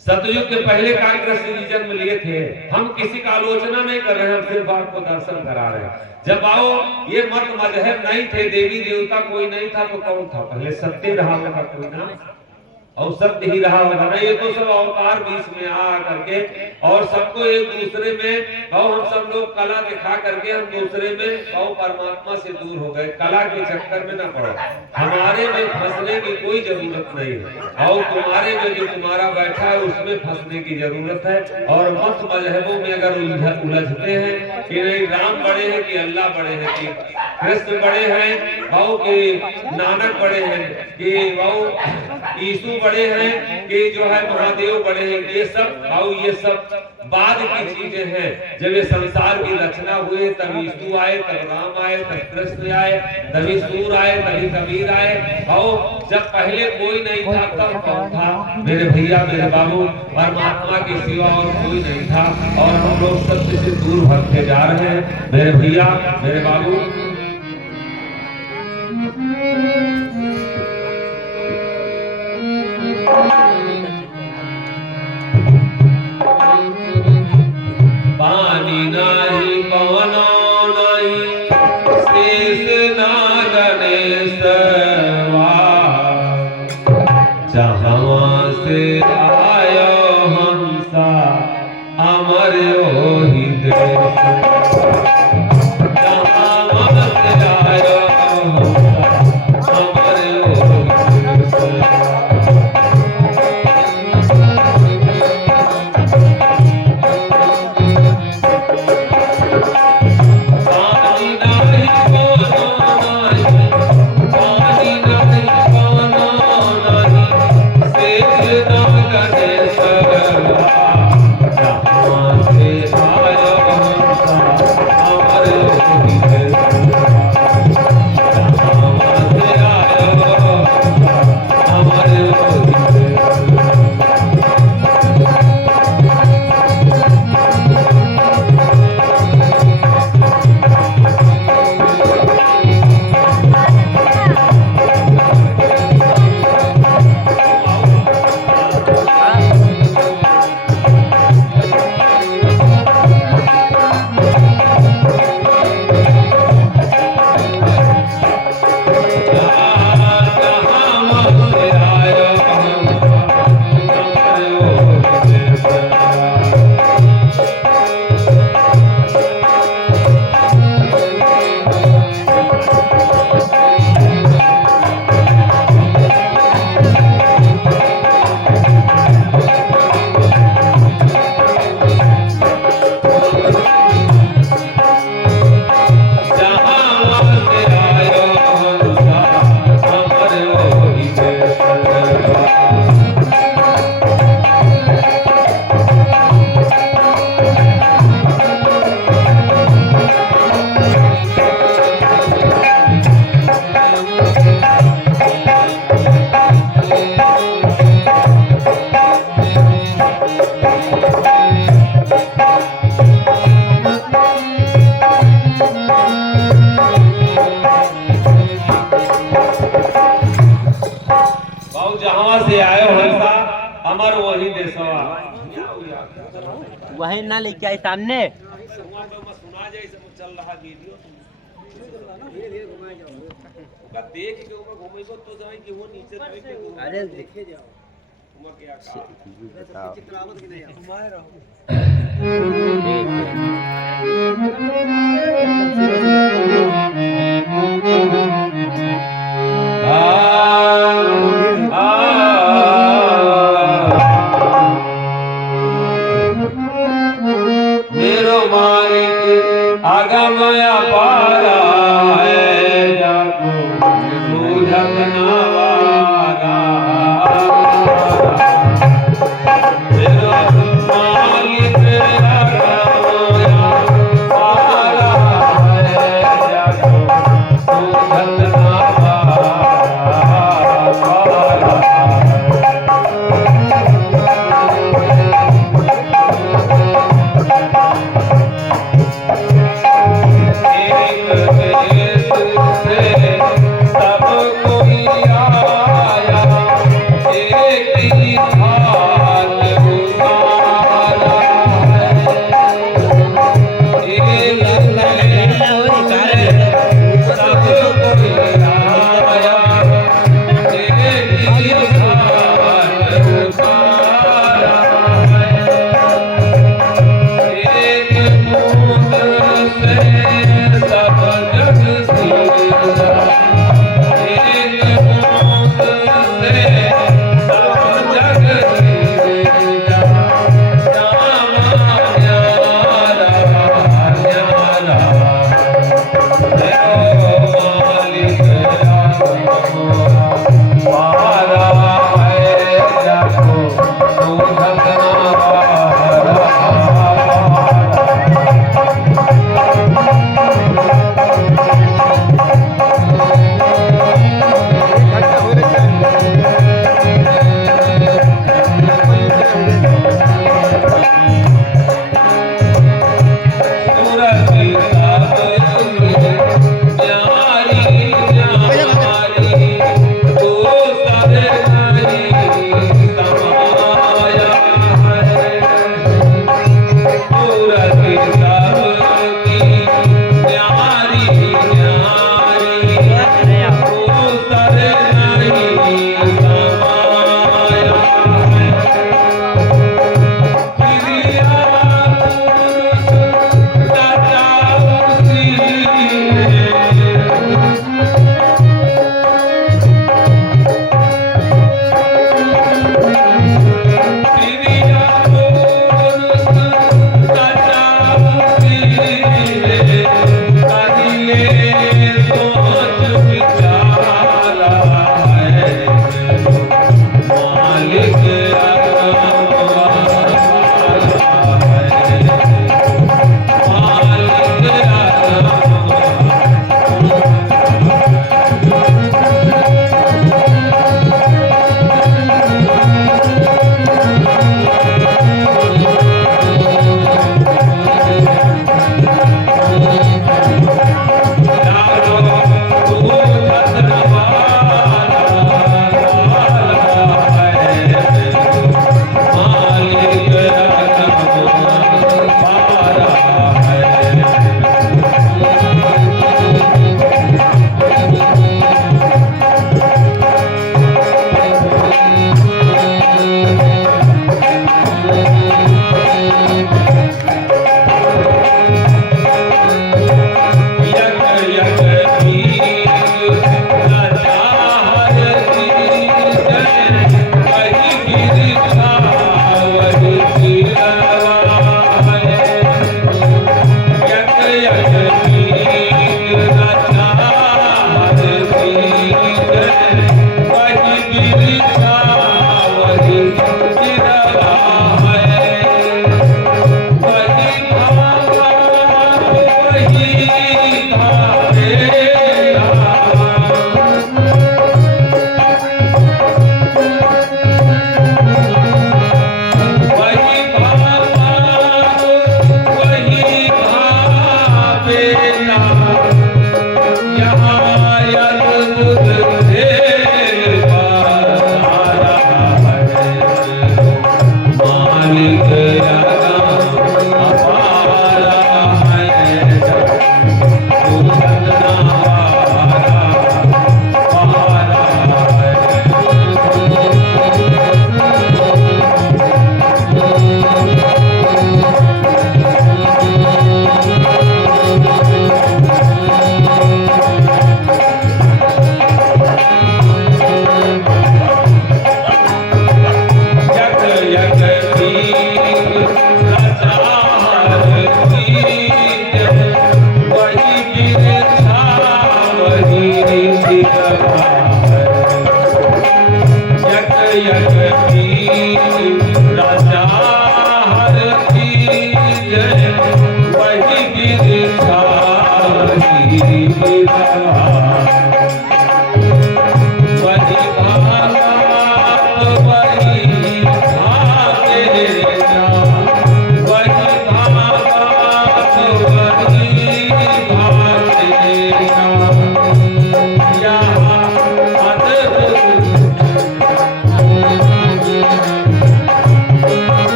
सतयुग के पहले कांग्रेस जी जन्म लिए थे। हम किसी का आलोचना नहीं कर रहे हैं, हम सिर्फ आपको दर्शन करा रहे हैं। जब ये मत मजहब नहीं थे, देवी देवता कोई नहीं था, तो कौन था? पहले सत्य रहा होगा कोई ना, और सत्य ही रहा होगा ना। ये तो सब अवतार बीच में आ करके और सबको एक दूसरे में हम सब लोग कला दिखा करके हम दूसरे में परमात्मा से दूर हो गए। कला के चक्कर में ना पड़ो, हमारे में फंसने की कोई जरूरत नहीं है, और तुम्हारे में जो तुम्हारा बैठा है उसमें फंसने की जरूरत है। और मत मजहबों में अगर उलझते हैं कि नहीं राम बड़े हैं कि अल्लाह बड़े हैं, कि कृष्ण बड़े हैं कि नानक बड़े हैं, कि यीशु बड़े हैं कि जो है महादेव बड़े हैं, ये सब बाद की चीजें हैं। जब ये संसार की रचना हुई तब यीशु आए, तब राम आए, तब कृष्ण आए, तभी सूर आए, तभी कबीर आए। और जब पहले कोई नहीं था तब कौन था? मेरे भैया मेरे बाबू, परमात्मा के सिवा और कोई नहीं था, और हम लोग सत्य से दूर भटके जा रहे हैं। मेरे भैया मेरे बाबू, पानी नहीं पवनो नहीं शेष ना गणेश जहाँ से आयो हंसा अमर ओहि देश, जहाँ वही ना लेके आए सामने। सुना जाए चल रहा वीडियो देख के घूमेबो तो जाए कि वो नीचे देख के अरे देखे जाओ क्या बताओ। मेरो मालिक आगमया पारा है जाको सूझत नवारा। मेरो मालिक आगमया पारा है जाको सूझत नवारा।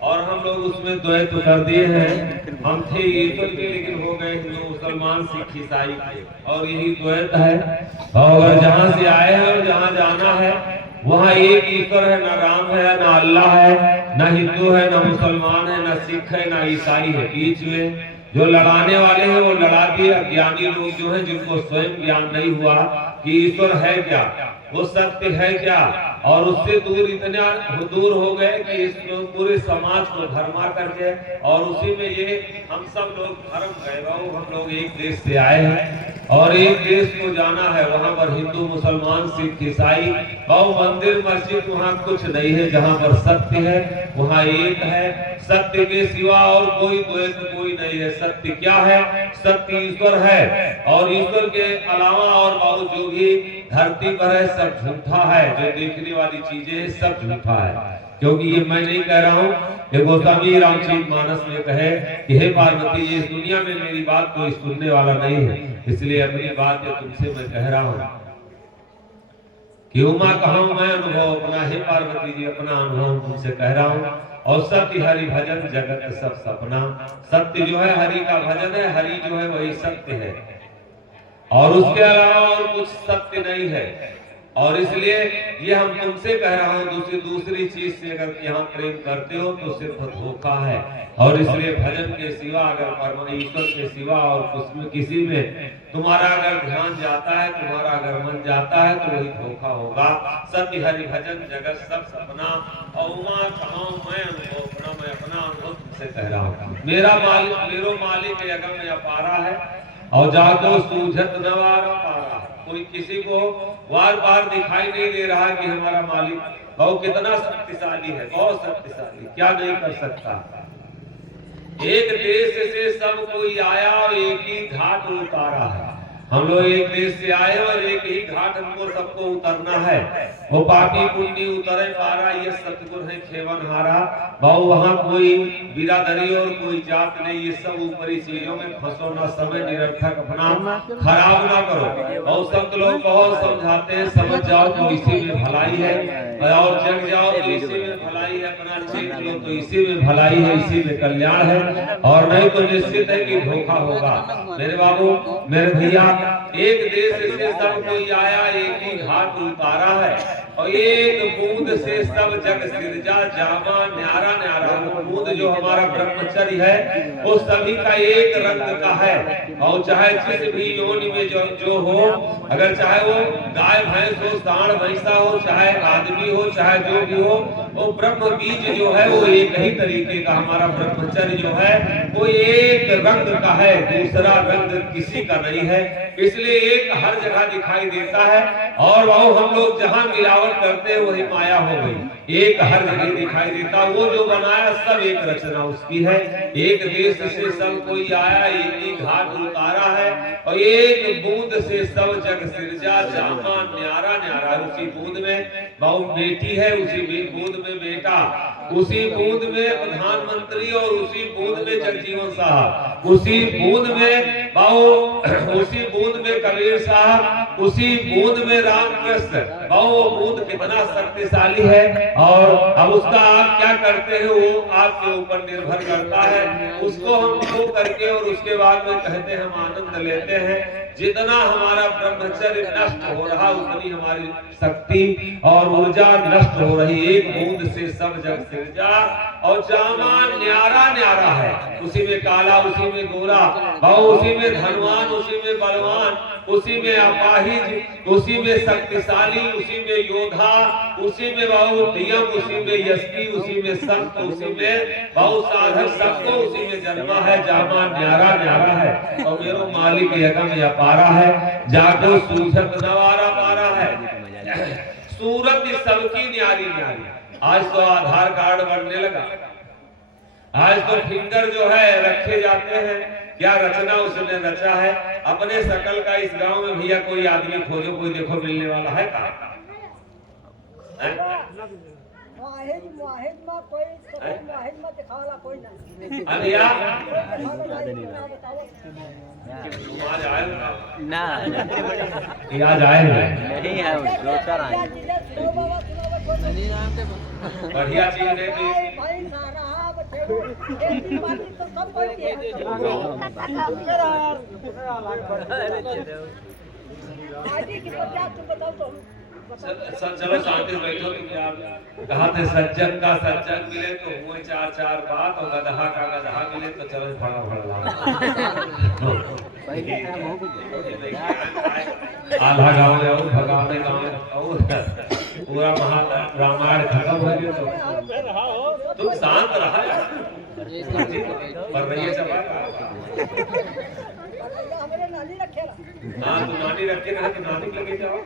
और हम लोग उसमें द्वैत कर दिए हैं। हम थे ईश्वर के लेकिन हो गए हिंदू मुसलमान सिख ईसाई के, और यही द्वैत है। और जहाँ से आए हैं और जहाँ जाना है वहाँ एक ईश्वर है, ना राम है ना अल्लाह है, ना हिंदू है ना मुसलमान है, ना सिख है ना ईसाई है। बीच में जो लड़ाने वाले हैं वो लड़ा दिए अज्ञानी लोग जो हैं, जिनको स्वयं ज्ञान नहीं हुआ कि ईश्वर है क्या, वो सत्य है क्या, और उससे दूर इतना दूर हो गए कि इस पूरे समाज को भरमा करके, और उसी में ये हम सब लोग धर्म वैभव, हम लोग एक देश से आए हैं और एक देश को जाना है। वहाँ पर हिंदू मुसलमान सिख ईसाई बहु मंदिर मस्जिद वहाँ कुछ नहीं है। जहाँ पर सत्य है वहाँ एक है, सत्य के सिवा और कोई द्वैत कोई नहीं है। सत्य क्या है? सत्य ईश्वर है, और ईश्वर के अलावा और बहुत जो भी धरती पर है सब झूठा है। जो देखने वाली चीजें हैं सब झूठा है। क्योंकि ये मैं नहीं कह रहा हूँ, ये गोस्वामी रामचरितमानस में कहे कि हे पार्वती, ये इस दुनिया में मेरी बात कोई सुनने वाला नहीं है, इसलिए अपनी बात ये तुमसे मैं कह रहा हूँ। क्यों माँ कहूँ मैं अनुभव अपना, हे पार्वती जी अपना अनुभव तुमसे कह रहा हूँ और सत्य हरि भजन जगत सब सपना। सत्य जो है हरि का भजन है, हरि जो है वही सत्य है और उसके अलावा और कुछ सत्य नहीं है। और इसलिए ये हम तुमसे कह रहा हूँ, दूसरी चीज से अगर यहाँ प्रेम करते हो तो सिर्फ धोखा है। और इसलिए भजन के सिवा अगर परमेश्वर के सिवा और किसी में तुम्हारा अगर ध्यान जाता है, तुम्हारा अगर मन जाता है तो वही धोखा होगा। सत्य हरि भजन जगत सब सपना। और उमा कहाऊं मैं अनुभव, मैं अपना अनुभव तुमसे कह रहा हूँ। मेरो मालिक यगम में अपारा है और जातो सूझत नवारा पारा। कोई किसी को बार बार दिखाई नहीं दे रहा कि हमारा मालिक बहुत कितना शक्तिशाली है, बहुत शक्तिशाली, क्या नहीं कर सकता। एक देश से सब कोई आया और एक ही घाट उतारा है। हम लोग एक देश से आए और एक ही घाट हमको सबको उतरना है। वो पापी पुण्य उतरे पारा, ये सतगुण है खेवन हारा। भाव वहाँ कोई बिरादरी और कोई जात नहीं, ये सब ऊपरी चीजों में फंसो ना, समय निरर्थक अपना खराब ना करो। और संत लोग बहुत समझाते हैं, समझ जाओ तो इसी में भलाई है और जग जाओ तो इसी में भलाई है, अपना चीज लो तो इसी में भलाई है, इसी में कल्याण है। और नहीं तो निश्चित है कि धोखा होगा। मेरे बाबू, मेरे भैया, एक देश से सब कोई आया, एक ही घाट उतारा है और एक बूंद से सब जग सिरजा जामा न्यारा न्यारा। वो बूंद जो हमारा ब्रह्मचर्य है वो सभी का एक रंग का है। और चाहे जिस भी योनि में जो हो, अगर चाहे वो गाय भैंस हो, सांड भैंसा हो, चाहे आदमी हो, चाहे जो भी हो, वो ब्रह्म बीज जो है वो एक ही तरीके का हमारा ब्रह्मचर्य जो है वो एक रंग का है, दूसरा रंग किसी का नहीं है। इसलिए एक हर जगह दिखाई देता है और वो हम लोग जहाँ मिलावट करते हैं वही माया हो गई। एक हर जगह दिखाई देता, वो जो बनाया सब एक रचना उसकी है। एक देश से सब कोई आया, एक ही घाट उतारा है और एक बूंद से सब जग सिरजा जामा न्यारा न्यारा। उसी बूंद में बहु बेटी है, उसी बूंद में बेटा, उसी बूंद में प्रधानमंत्री और उसी बूंद में जगजीवन साहब, उसी बूंद में बहु, उसी बूंद में कबीर साहब, उसी बूंद में रामकृष्ण। बहु बूंद कितना शक्तिशाली है और अब उसका आप क्या करते हैं वो आपके ऊपर निर्भर करता है। उसको हम खो करके और उसके बाद में कहते हैं हम आनंद लेते हैं। जितना हमारा ब्रह्मचर्य नष्ट हो रहा उतनी हमारी शक्ति और ऊर्जा नष्ट हो रही। एक बूंद से सब जग सिरजा और जामा न्यारा न्यारा है, उसी में काला, उसी में गोरा, उसी में धनवान, उसी में बलवान, उसी में अपाहिज, उसी में शक्तिशाली, उसी में योद्धा, उसी में बहु उसी में यशवी, उसी में संत, उसी में बहु साधक, सबको उसी में जन्मा है। जामा न्यारा न्यारा है और मेरो मालिक यगम अपारा है, जागो सूझत नवारा पारा है। सूरत सबकी न्यारी न्यारी। आज तो आधार कार्ड बनने लगा, आज तो फिंगर जो है रखे जाते हैं, क्या रचना उसने रचा है। अपने शकल का इस गांव में भैया कोई आदमी खोजो, कोई देखो मिलने वाला है का? भैया आज आए ना आज आए नहीं है, दोसर आए। बढ़िया चीज नहीं थी। चलो शांति से बैठो। तुम यार कहा थे सज्जन का सज्जन मिले तो हुए चार चार बात और गधा का गधा मिले तो चलो फड़ा फड़ा। आधा गाँव जाओ, भगाने गाँव पूरा रामायण खत्म हो गया तो तुम शांत रहा पर रहिए चबा। हाँ तो नानी रखे रहे तो नानी लगे जाओ।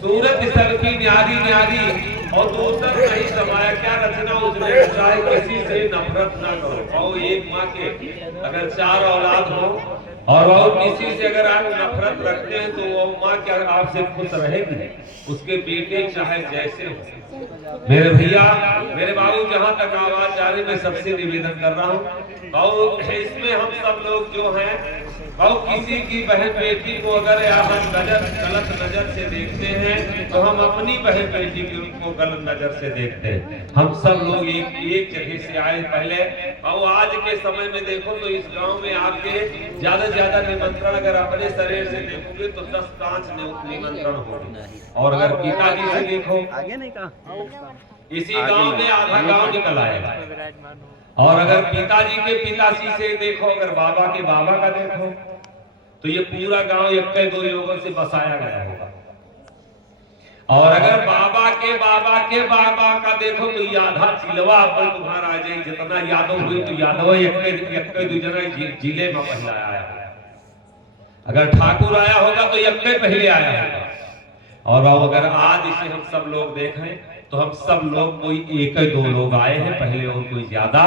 सूरत सबकी न्यारी न्यारी और दूसर नहीं समाया, क्या रचना उसने रचा है। किसी से नफरत ना करो। और एक माँ के अगर 4 औलाद हो और वो किसी से अगर आप नफरत रखते हैं तो वो माँ क्या आपसे खुश रहेगी? उसके बेटे चाहे जैसे हो। मेरे भैया, मेरे बाबू, जहाँ तक आवाज जा रही, मैं सबसे निवेदन कर रहा हूँ बाबू, इसमें हम सब लोग जो हैं बाबू, किसी की बहन बेटी को अगर हम गलत नजर से देखते हैं तो हम अपनी बहन बेटी को गलत नजर से देखते हैं। हम सब लोग एक जगह से आए। पहले बाबू आज के समय में देखो तो इस गांव में आपके ज्यादा से ज्यादा निमंत्रण अगर अपने शरीर से देखोगे तो 10-5 निमंत्रण होंगे, और अगर पिताजी से देखो आगे नहीं कहा, इसी गांव में आधा गांव निकल आएगा। और अगर पिताजी के पिताजी से देखो, अगर बाबा के बाबा का देखो, तो ये पूरा गांव 1-2 लोगों से बसाया गया होगा। और अगर बाबा के बाबा का देखो तो ये आधा चिलवा पर तुम्हारा आ जाए। जितना यादव हुए तो यादव 1-2 जना जिले में पहले आया है। अगर ठाकुर आया होगा तो 1 पहले आया होगा। और अब अगर आज इसे हम सब लोग देखें तो हम सब लोग कोई 1-2 लोग आए हैं पहले, और कोई ज्यादा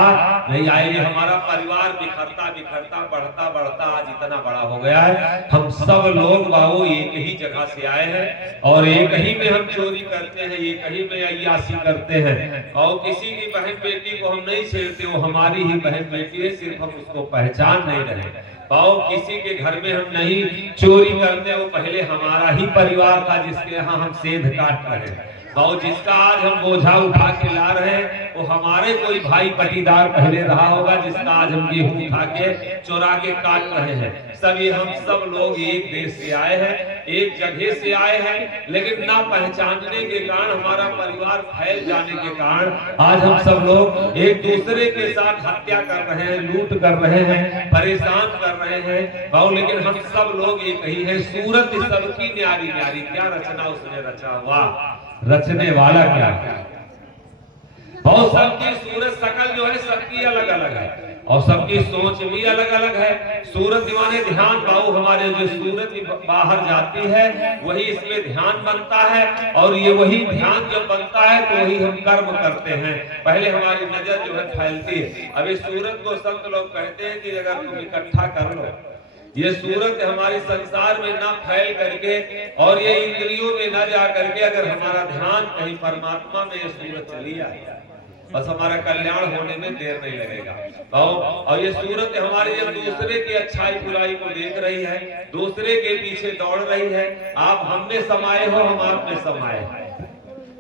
नहीं आए। हमारा परिवार बिखरता बढ़ता आज इतना बड़ा हो गया है। हम सब लोग बाबू एक ही जगह से आए हैं और एक ही में हम चोरी करते हैं, एक ही में अय्यासी करते हैं। और किसी की बहन बेटी को हम नहीं छेड़ते, वो हमारी ही बहन बेटी है, सिर्फ हम उसको पहचान नहीं रहे। बाबू किसी के घर में हम नहीं चोरी करते, वो पहले हमारा ही परिवार था जिसके यहाँ हम सेंध काट रहे हैं। बाबू जिसका आज हम बोझा उठा के ला रहे हैं वो हमारे कोई भाई पटीदार पहले रहा होगा, जिसका आज हम गेहूं उठा के चोरा के काट रहे हैं। सभी हम सब लोग एक देश से आए हैं, एक जगह से आए हैं, लेकिन ना पहचानने के कारण, हमारा परिवार फैल जाने के कारण आज हम सब लोग एक दूसरे के साथ हत्या कर रहे हैं, लूट कर रहे हैं, परेशान कर रहे हैं। बाबू लेकिन हम सब लोग एक ही है। सूरत सबकी न्यारी न्यारी, क्या रचना उसने रचा हुआ, रचने वाला क्या। बहुत सबकी सूरत शकल जो है सबकी अलग अलग है, और सबकी सोच भी अलग अलग है। सूरत दीवाने ध्यान बाबू, हमारे जो सूरत बाहर जाती है वही इसमें ध्यान बनता है, और ये वही ध्यान जब बनता है तो वही हम कर्म करते हैं। पहले हमारी नजर जो है फैलती है। अभी सूरत को संत लोग कहते हैं कि अगर तुम इकट्ठा कर लो, ये सूरत हमारे संसार में ना फैल करके और ये इंद्रियों में ना जा करके अगर हमारा ध्यान कहीं परमात्मा में ये सूरत चली जाए, बस हमारा कल्याण होने में देर नहीं लगेगा। और ये सूरत हमारे जब दूसरे की अच्छाई बुराई को देख रही है, दूसरे के पीछे दौड़ रही है, आप हम में समाये हो, हम आप में समाये हैं,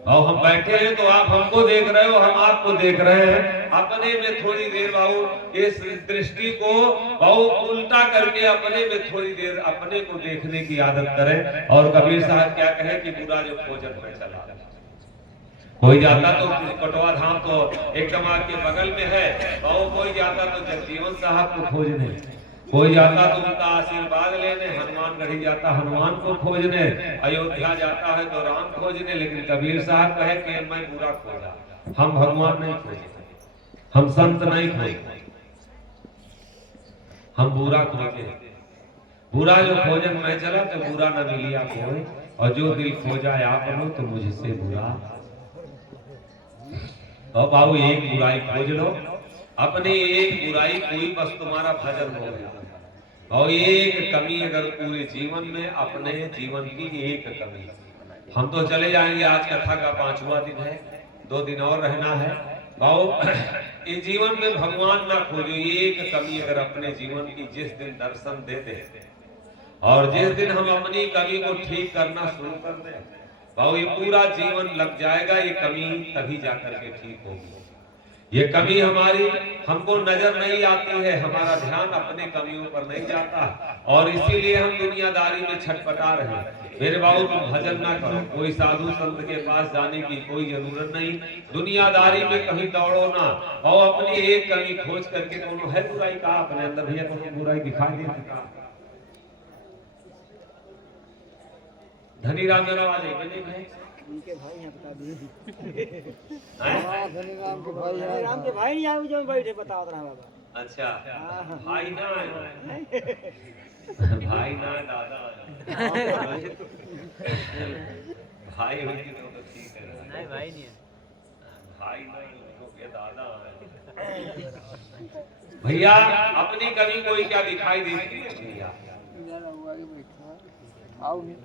और हम बैठे हैं तो आप हमको देख रहे हो, हम आपको देख रहे हैं। अपने में थोड़ी देर बाबू इस दृष्टि को बाबू उल्टा करके अपने में थोड़ी देर अपने को देखने की आदत करें। और कबीर साहब क्या कहे कि बुरा जो खोजन में चला, कोई जाता तो कटवा धाम तो एकदम आपके बगल में है, बाबू कोई जाता तो जगजीवन साहब को खोजने, कोई जाता तो उनका आशीर्वाद लेने, हनुमानगढ़ी जाता हनुमान को खोजने, अयोध्या जाता है तो राम खोजने। लेकिन कबीर साहब कहे कि मैं बुरा खोजा, हम भगवान नहीं खोजे, हम संत नहीं खोजे, हम बुरा खोजे। बुरा जो खोजन मैं चला तो बुरा न मिलिया कोई, और जो दिल खोजा आप लो तो मुझसे बुरा। तो बाबू एक बुराई खोज लो, अपने एक बुराई कोई बस तुम्हारा भजन हो गया। और एक कमी अगर पूरे जीवन में, अपने जीवन की एक कमी, हम तो चले जाएंगे, आज कथा का 5वां दिन है, 2 दिन और रहना है। बाबू इस जीवन में भगवान ना खोजो, एक कमी अगर अपने जीवन की जिस दिन दर्शन दे दे, और जिस दिन हम अपनी कमी को ठीक करना शुरू कर दें, बाबू ये पूरा जीवन लग जाएगा, ये कमी तभी जाकर के ठीक होगी। ये कमी हमारी हमको नजर नहीं आती है, हमारा ध्यान अपने कमियों पर नहीं जाता, और इसीलिए हम दुनियादारी में छटपटा रहे हैं। मेरे बाबू तुम भजन ना करो, कोई साधु संत के पास जाने की कोई जरूरत नहीं, दुनियादारी में कहीं दौड़ो ना, और अपनी एक कमी खोज करके कोनो है बुराई का अपने अंदर, भैया कोनो बुराई दिखाई देती का? धनी राम जनवा दे उनके भाई हैं, बता दिए। हां धनी राम के भाई हैं, राम के भाई नहीं आए जो बैठे बताओ रहा बाबा। अच्छा भाई ना भाई ना दादा भाई होगी तो ठीक है, नहीं भाई नहीं है, भाई नहीं तो के दादा भैया। अपनी कमी कोई क्या दिखाई देती है भैया? आओ नहीं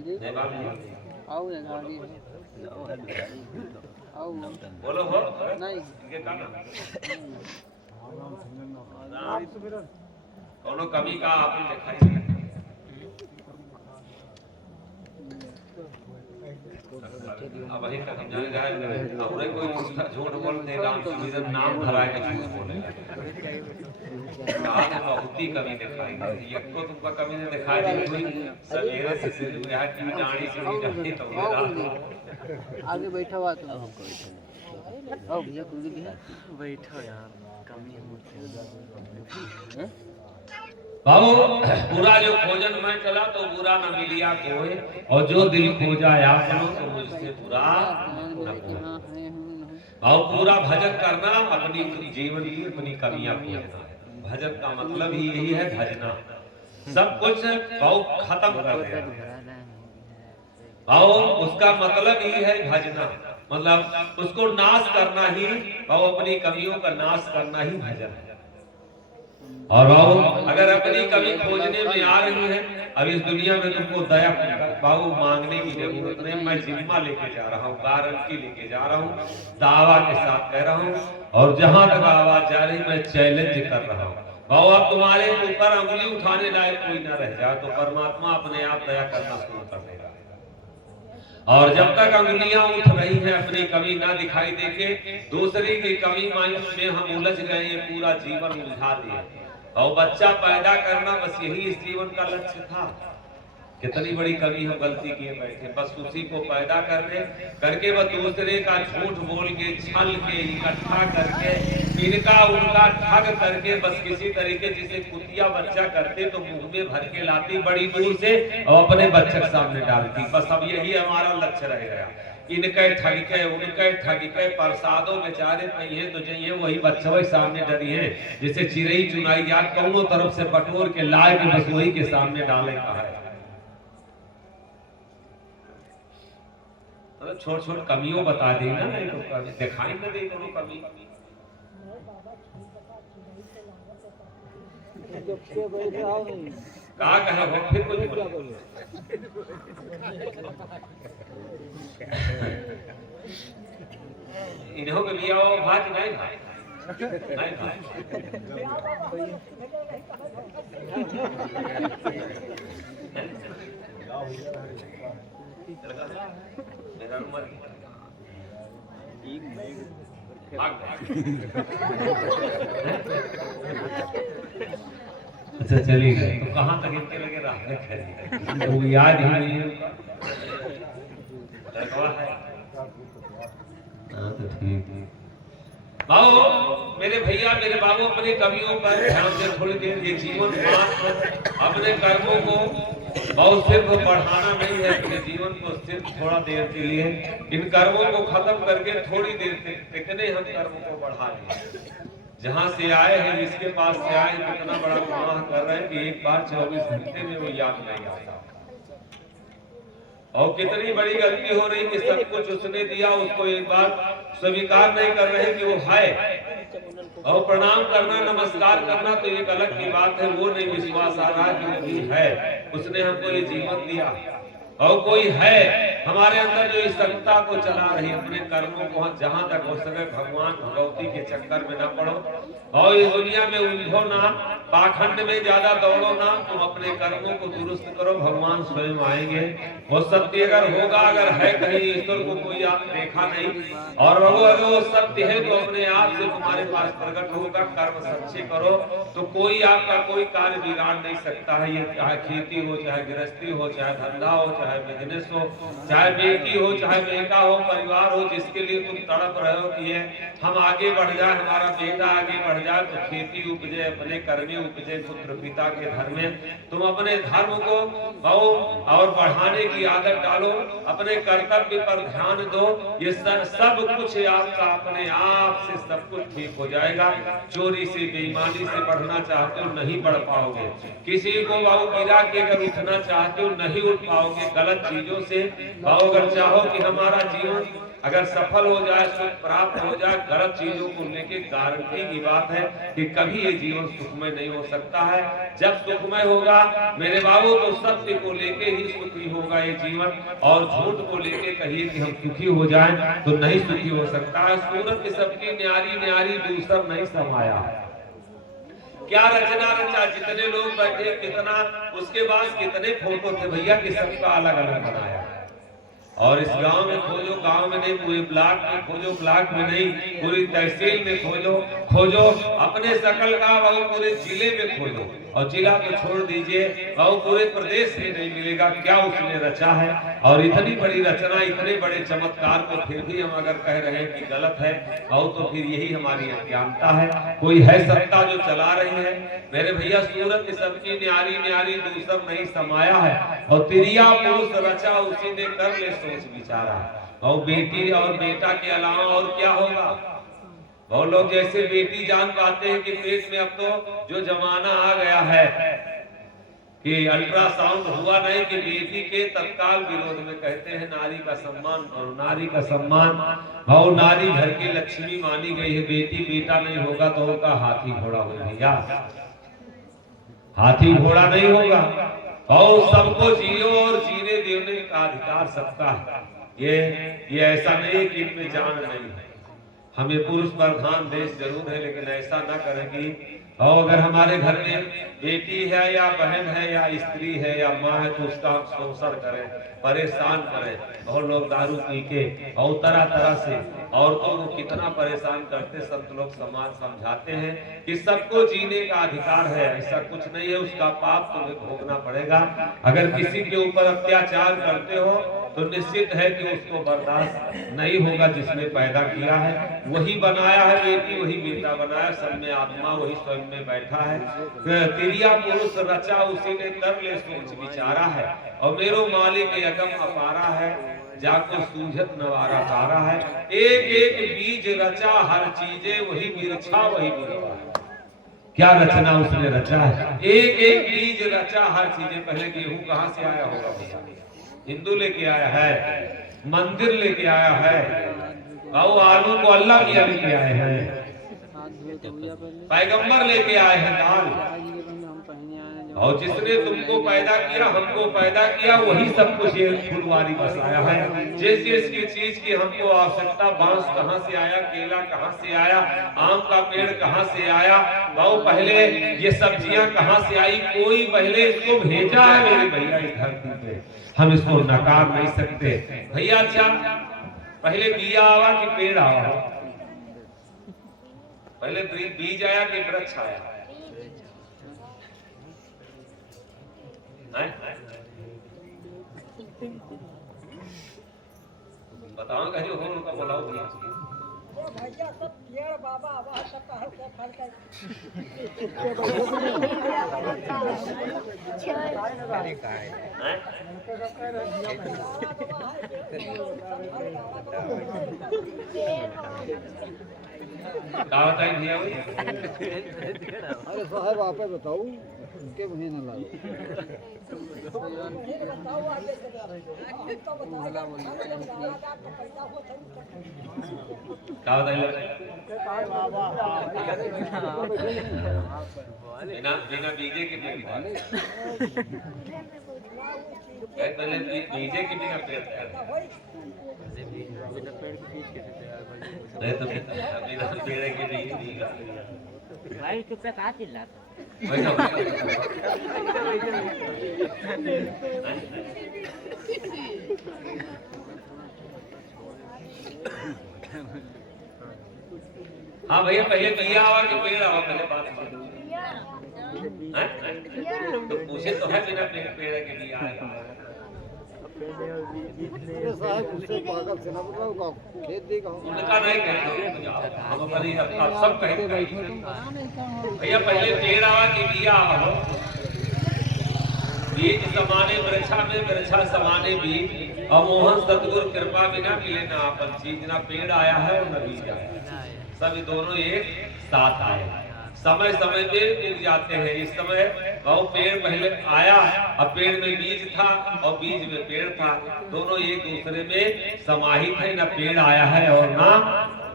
नहीं बाप जी आओ ना गाड़ी आओ बोलो हो नहीं इनके का नाम कोनो कमी का आपने दिखाई नहीं अब वही तक हम जाने जाए अब रे कोई झूठ बोल दे राम सुमिरन नाम धरा के झूठ बोले आज बहुत ही कमी दिखाई एक को तुमका कमी ने दिखाई दी कोई सवेरे से यहाँ की डाणी से जाती तो आगे बैठा हुआ तो हमको बैठा आओ भैया कुल भी है बैठो यार कमी है बाबू पूरा जो खोजन में चला तो बुरा न मिलिया कोई और जो दिल खोजा आपनो तो मुझसे बुरा न कोई। और पूरा भजन करना अपनी जीवन की अपनी कमियां खोजना भजन का मतलब ही यही है भजना सब कुछ बहुत खत्म कर देना और उसका मतलब ही है भजना मतलब उसको नाश करना ही और अपनी कमियों का नाश करना ही भजन है। और बाबू अगर अपनी कमी खोजने में आ रही है अब इस दुनिया में तुमको दया बाबू मांगने की जरूरत नहीं मैं जिम्मा लेके जा रहा हूँ गारंटी लेके जा रहा हूँ दावा के साथ कह रहा हूँ और जहां तक आवाज जा रही मैं चैलेंज कर रहा हूँ बाबू अब तुम्हारे ऊपर उंगली उठाने लायक कोई ना रह जाए तो परमात्मा अपने आप दया करना शुरू कर देगा और जब तक उंगलियां उठ रही हैं अपनी कमी ना दिखाई देके दूसरे की कमी मायूस में हम उलझ गए हैं पूरा जीवन उलझा दिए और बच्चा पैदा करना बस यही इस जीवन का लक्ष्य था कितनी बड़ी कमी हम गलती किए बैठे बस उसी को पैदा करके बस दूसरे का झूठ बोल के छल के इकट्ठा करके इनका उनका ठग करके बस किसी तरीके जिसे कुतिया बच्चा करते तो मुंह में भर के लाती बड़ी दूर से और अपने बच्चे के सामने डालती बस अब यही हमारा लक्ष्य रह गया इनके ठग के उनके ठग के प्रसादों बेचारे पहिए तो जाइए वही बच्चों के सामने डरी है जैसे चिड़ई चुनाई या कौनों तरफ से बटोर के लाए के बस वही के सामने डाले कहा है तो छोट छोट कमियों बता देना नहीं तो कभी दिखाई न दे कोनो कमी कहा कहे हो फिर कुछ इन्हों के लिया वो भात नहीं भाई नहीं भाई मेरा उम्र अच्छा चली गए तो कहाँ तक इनके लगे रहा तो याद ही नहीं है तो ठीक है बाबू मेरे भैया मेरे बाबू अपनी कमियों पर ध्यान से थोड़ी देर ये जीवन अपने कर्मों को बहुत सिर्फ बढ़ाना नहीं है अपने जीवन को सिर्फ थोड़ा देर के लिए इन कर्मों को खत्म करके थोड़ी देर कितने हम कर्मों को बढ़ा लें जहां से आए हैं जिसके पास से आए कितना बड़ा गुनाह कर रहे हैं कि एक बार 24 घंटे में वो याद नहीं आता और कितनी बड़ी गलती हो रही कि सब कुछ उसने दिया उसको एक बार स्वीकार नहीं कर रहे कि वो है और प्रणाम करना नमस्कार करना तो एक अलग की बात है वो नहीं विश्वास आ रहा कि वो है उसने हमको ये जीवन दिया और कोई है हमारे अंदर जो इस सत्ता को चला रही अपने कर्मों को जहां तक हो सके भगवान भगवती के चक्कर में न पड़ो और इस दुनिया में उलझो ना पाखंड में ज्यादा दौड़ो ना तुम अपने कर्मों को दुरुस्त करो भगवान स्वयं आएंगे वो सत्य अगर होगा अगर है कहीं ईश्वर को कोई आप देखा नहीं और अगर वो सत्य है तो अपने आप से तुम्हारे पास प्रकट होगा कर्म सच्चे करो तो कोई आपका कोई कार्य बिगाड़ नहीं सकता है ये चाहे खेती हो चाहे गृहस्थी हो चाहे धंधा हो चाहे बिजनेस हो चाहे बेटी हो चाहे बेटा हो परिवार हो जिसके लिए तुम तड़प रहे हो कि हम आगे बढ़ जाए हमारा बेटा आगे बढ़ जाए तो खेती उपजे अपने कर्मी उपजे पुत्र पिता के घर में तुम अपने धर्म को और बढ़ाने की आदत डालो अपने कर्तव्य पर ध्यान दो ये सब कुछ आपका अपने आप से सब कुछ ठीक हो जाएगा चोरी से बेईमानी से बढ़ना चाहते हो नहीं बढ़ पाओगे किसी को बाबू गिरा के अगर उठना चाहते हो नहीं उठ पाओगे गलत चीजों से अगर चाहो कि हमारा जीवन अगर सफल हो जाए, सुख प्राप्त हो जाए, गलत चीजों को लेके गारंटी की बात है कि कभी ये जीवन सुखमय नहीं हो सकता है। जब सुखमय होगा मेरे बाबू तो सत्य को लेके ही सुखी होगा ये जीवन, और झूठ को लेके कहिए कि हम सुखी हो जाएं तो नहीं सुखी हो सकता है। सूरत की सबकी न्यारी न्यारी दूसर नहीं समाया, क्या रचना रचा, जितने लोग बैठे कितना, उसके बाद कितने फोटो थे भैया कि सबका अलग अलग बनाया। और इस गांव में खोजो, गांव में नहीं पूरे ब्लॉक में खोजो, ब्लॉक में नहीं पूरी तहसील में खोजो, खोजो अपने सकल का वो पूरे जिले में खोजो, और जिला को छोड़ दीजिए वो पूरे प्रदेश में नहीं मिलेगा क्या उसने रचा है। और इतनी बड़ी रचना, इतने बड़े चमत्कार को फिर भी हम अगर कह रहे हैं कि गलत है और तो फिर यही हमारी अज्ञानता है। कोई है सत्ता जो चला रही है मेरे भैया। सूरत की सबकी न्यारी न्यारी दूसर नहीं समाया है, और तिरिया पुरुष रचा उसी ने कर ले सोच विचारा। और बेटी और बेटा के अलावा और क्या होगा। बहुत लोग जैसे बेटी जान पाते हैं कि पेट में अब तो जो जमाना आ गया है कि अल्ट्रासाउंड हुआ नहीं कि बेटी के तत्काल विरोध में कहते हैं नारी का सम्मान करो, नारी का सम्मान। भाव नारी घर की लक्ष्मी मानी गई है, बेटी बेटा नहीं होगा तो उनका हाथी घोड़ा होगा भैया, हाथी घोड़ा नहीं होगा। और सबको जियो और जीने देने का अधिकार सबका है। ये ऐसा नहीं कि इनमें जान नहीं है। हमें पुरुष प्रधान देश जरूर है, लेकिन ऐसा ना करें कि और अगर हमारे घर में बेटी है या बहन है या स्त्री है या माँ है तो उसका हम शोषण करें, परेशान करें। और लोग दारू पी के और तरह तरह से औरतों को कितना परेशान करते। संत लोग समाज समझाते हैं कि सबको जीने का अधिकार है, ऐसा कुछ नहीं है, उसका पाप तुम्हें भोगना पड़ेगा। अगर किसी के ऊपर अत्याचार करते हो तो निश्चित है कि उसको बर्दाश्त नहीं होगा। जिसने पैदा किया है वही बनाया है, बेटी वही बेटा बनाया, सब में आत्मा वही स्वयं में बैठा है। तिरिया पुरुष रचा उसी ने कर ले सोच विचारा है, और मेरो मालिक यगम अपारा है, जाको सूझत नवारा तारा है। एक एक बीज रचा हर चीजे वही बिरछा वही बिरवा। क्या रचना उसने रचा है, एक एक बीज रचा हर चीजें। पहले गेहूं कहाँ से आया होगा भैया, हिंदू लेके आया है, मंदिर लेके आया है, और आलू को अल्लाह किया लेके आए हैं, पैगंबर लेके आए हैं दाल। और जिसने तुमको पैदा किया, हमको पैदा किया, वही सब कुछ ये फुलवारी बसाया है। जिस जिसकी चीज की हमको आवश्यकता, बांस कहाँ से आया, केला कहाँ से आया, आम का पेड़ कहाँ से आया, बहु पहले ये सब्जियां कहाँ से आई, कोई पहले इसको भेजा है मेरे भैया इस धरती पे, हम इसको नकार नहीं सकते भैया। अच्छा पहले बिया आवा कि पेड़ आवा, पहले बीज आया कि वृक्ष आया? बताओ कहीं हो उनका बोलाओ भैया। भैया सब पेड़ बाबा आवाज सबका हल्का फलका क्या बताएं भैया भाई? अरे साहब आप बताओ उनके महीने ना लाओ। बताओ आगे तो बताओ क्या बताएं? बिना बीजे के पेड़ पहले बीजे के बिना पेड़ नहीं तो बिना पेड़ के नहीं भाई कितना कहाँ चिल्लाता हाँ भैया पहले बिया और के पेड़ आवा, पहले बात तो पूछे तो है बिना पेड़ के बिया आएगा। अरे साहब उससे पागल से ना बताओ, खेत देगा उनका नहीं कहते हम अपनी आप सब कहते भैया पहले पेड़ आवा कि बिया आवा। बीज समाने वृक्षा में वृक्षा समाने बीज, और मोहन सतगुरु कृपा बिना मिले ना अपन चीज, ना पेड़ आया है और न बीज आया, सब दोनों एक साथ आए। समय समय पे उग जाते हैं। इस समय वो पेड़ पहले आया, अब पेड़ में बीज था और बीज में पेड़ था, दोनों एक दूसरे में समाहित है, ना पेड़ आया है और ना,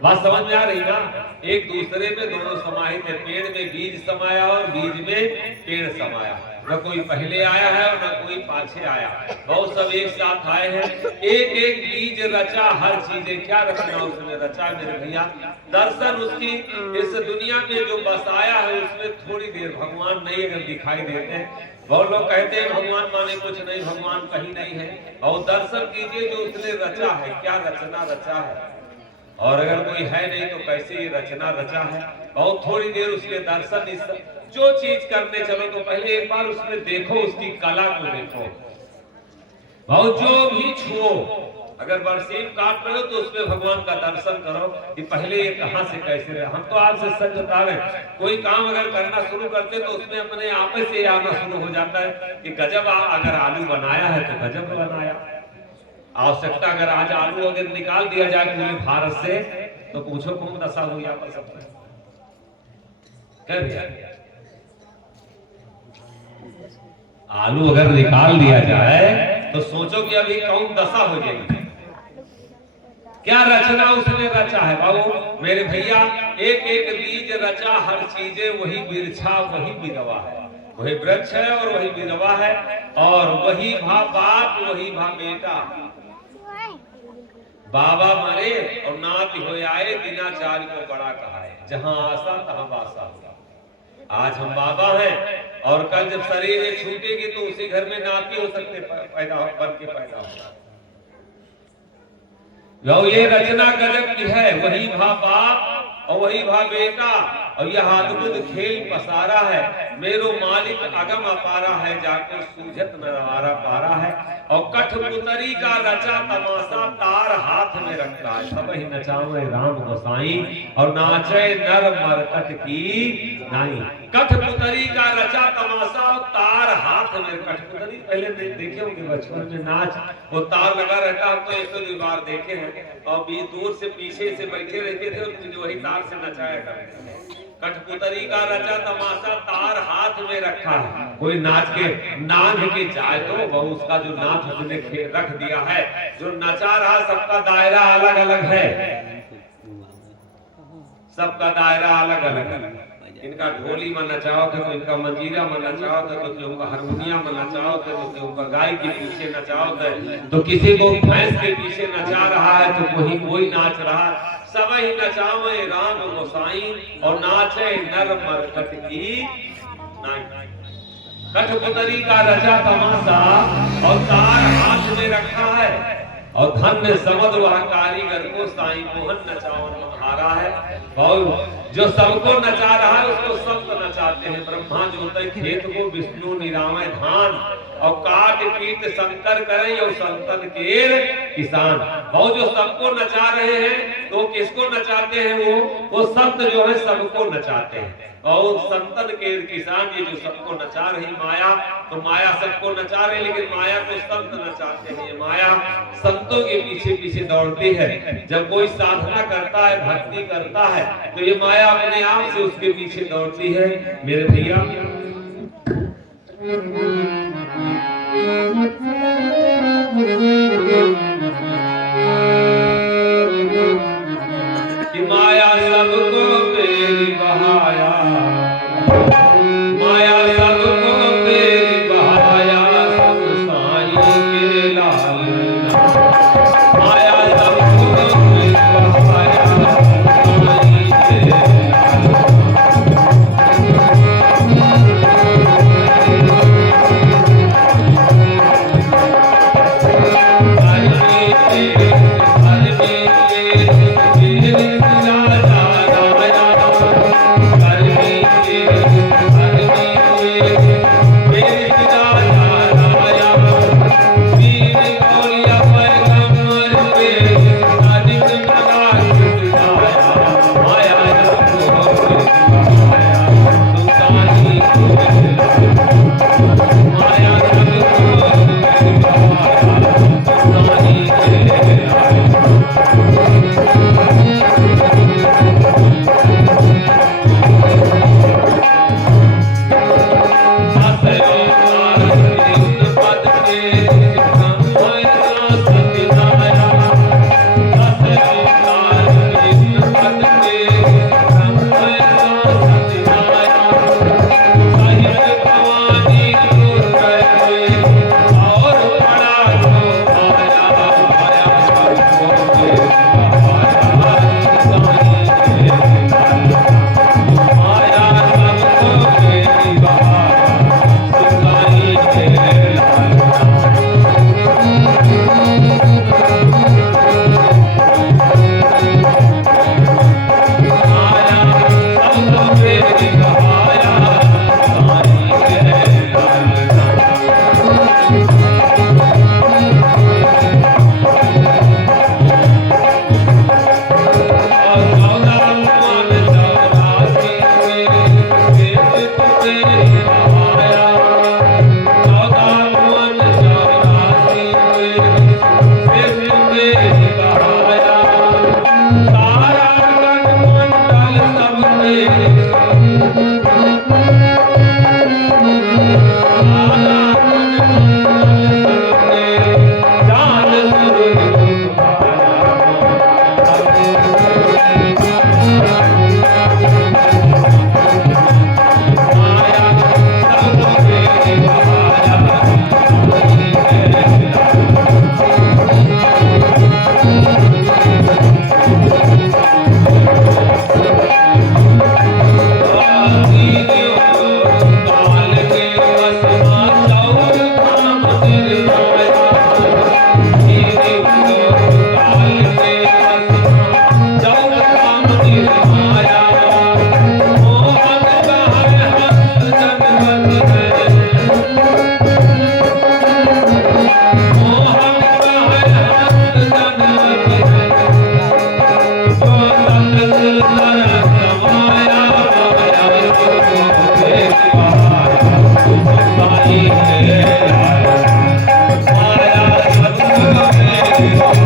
बात समझ में आ रही ना, एक दूसरे में दोनों समाहित है। पेड़ में बीज समाया और बीज में पेड़ समाया, न कोई पहले आया है और न कोई पाछे आया, बहुत सब एक साथ आए हैं। एक एक बीज रचा, हर चीजें क्या रचना उसने रचा मेरे भैया। दर्शन उसकी इस दुनिया में जो बसाया है उसमें थोड़ी देर भगवान नहीं अगर दिखाई देते हैं। बहुत लोग कहते हैं भगवान माने कुछ नहीं, भगवान कहीं नहीं है। और दर्शन कीजिए जो उसने रचा है, क्या रचना रचा है। और अगर कोई है नहीं तो कैसे ये रचना रचा है। बहुत थोड़ी देर उसके दर्शन, इस जो चीज करने चलो तो पहले एक बार उसमें देखो, उसकी कला को देखो। बहुत जो भी छुओ, अगर बरसीम काट रहे हो तो उसमें भगवान का दर्शन करो कि पहले ये कहां से कैसे रहे। हम तो आपसे सच बता रहे हैं, कोई काम अगर करना शुरू करते तो उसमें अपने आप से आना शुरू हो जाता है कि गजब, अगर आलू बनाया है तो गजब बनाया। आवश्यकता अगर आज आलू अगर निकाल दिया जाए पूरे भारत से तो पूछो कौन दशा हुई आप सबका। आलू अगर निकाल दिया जाए तो सोचो कि अभी कौन दशा हो जाएगी। क्या रचना उसने रचा है बाबू मेरे भैया। एक एक बीज रचा, हर चीजें वही बिरछा, वही बिरवा है, वही वृक्ष है और वही बिरवा है, और वही भा बाप, वही भा बेटा। बाबा मरे और नाती हो आए, दिनाचार्य को बड़ा कहा है, जहां आशा तहां बासा होगा। आज हम बाबा हैं और कल जब शरीर में छूटेगी तो उसी घर में नाती हो सकते पैदा बन के पैदा होगा। ये रचना गजब की है, वही भा बाप और वही भा बेटा, और यह अद्भुत खेल पसारा है। मेरो मालिक अगम अपारा है, जाकर सूझत नरवारा पारा है। और कठपुतरी का रचा तमाशा तार हाथ में रखा है। सब ही नचावे राम गोसाई और नाचे नर मरकट की नाई। कठपुतरी का रचा तमाशा तार हाथ में। कठपुतरी पहले देखे होंगे बचपन में नाच, वो तार लगा रहता, हम तो एक दो बार देखे हैं, और भी दूर से पीछे से बैठे रहते थे और वही तार से नचाया करते थे। कठपुतरी का रचा तमाशा तार हाथ में रखा है। कोई नाच के नाच के जाए तो वो उसका जो नाच उसने रख दिया है, जो नचा रहा, सबका दायरा अलग अलग है, सबका दायरा अलग अलग है। इनका ढोली में नचाओ तो इनका मंजीरा में नचाओ तो इनका हारमोनिया में नचाओ तो इनका गाय के पीछे नचाओ तो किसी को भैंस के पीछे नचा रहा है तो कोई कोई नाच रहा है। सब ही नचावे राम गोसाई और नाचे नर मरकट की नाई। कठपुतरी का रचा तमाशा और तार हाथ में रखा है, और धन्य समझ वह कारीगर को साईं मोहन नचावन हारा है। और जो सबको नचा रहा है उसको संत नचाते हैं। ब्रह्मा जोते खेत को, विष्णु निरामय धान, और काट पीट शंकर करें और संतन के किसान। और जो सबको नचा रहे हैं तो किसको नचाते हैं? वो संत जो है सबको नचाते हैं, और संतन के किसान ये जो सबको नचा रही माया, तो माया सबको नचा रही लेकिन माया को संत नचाते हैं। माया संतों के पीछे पीछे दौड़ती है। जब कोई साधना करता है, भक्ति करता है, तो ये माया अपने आप से उसके पीछे दौड़ती है मेरे भैया। कि माया सबको तेरी बहाया, माया सबको तेरी बहाया, सब साईं के लाल। माया सबको तेरी बहाया, साईं के लाल। है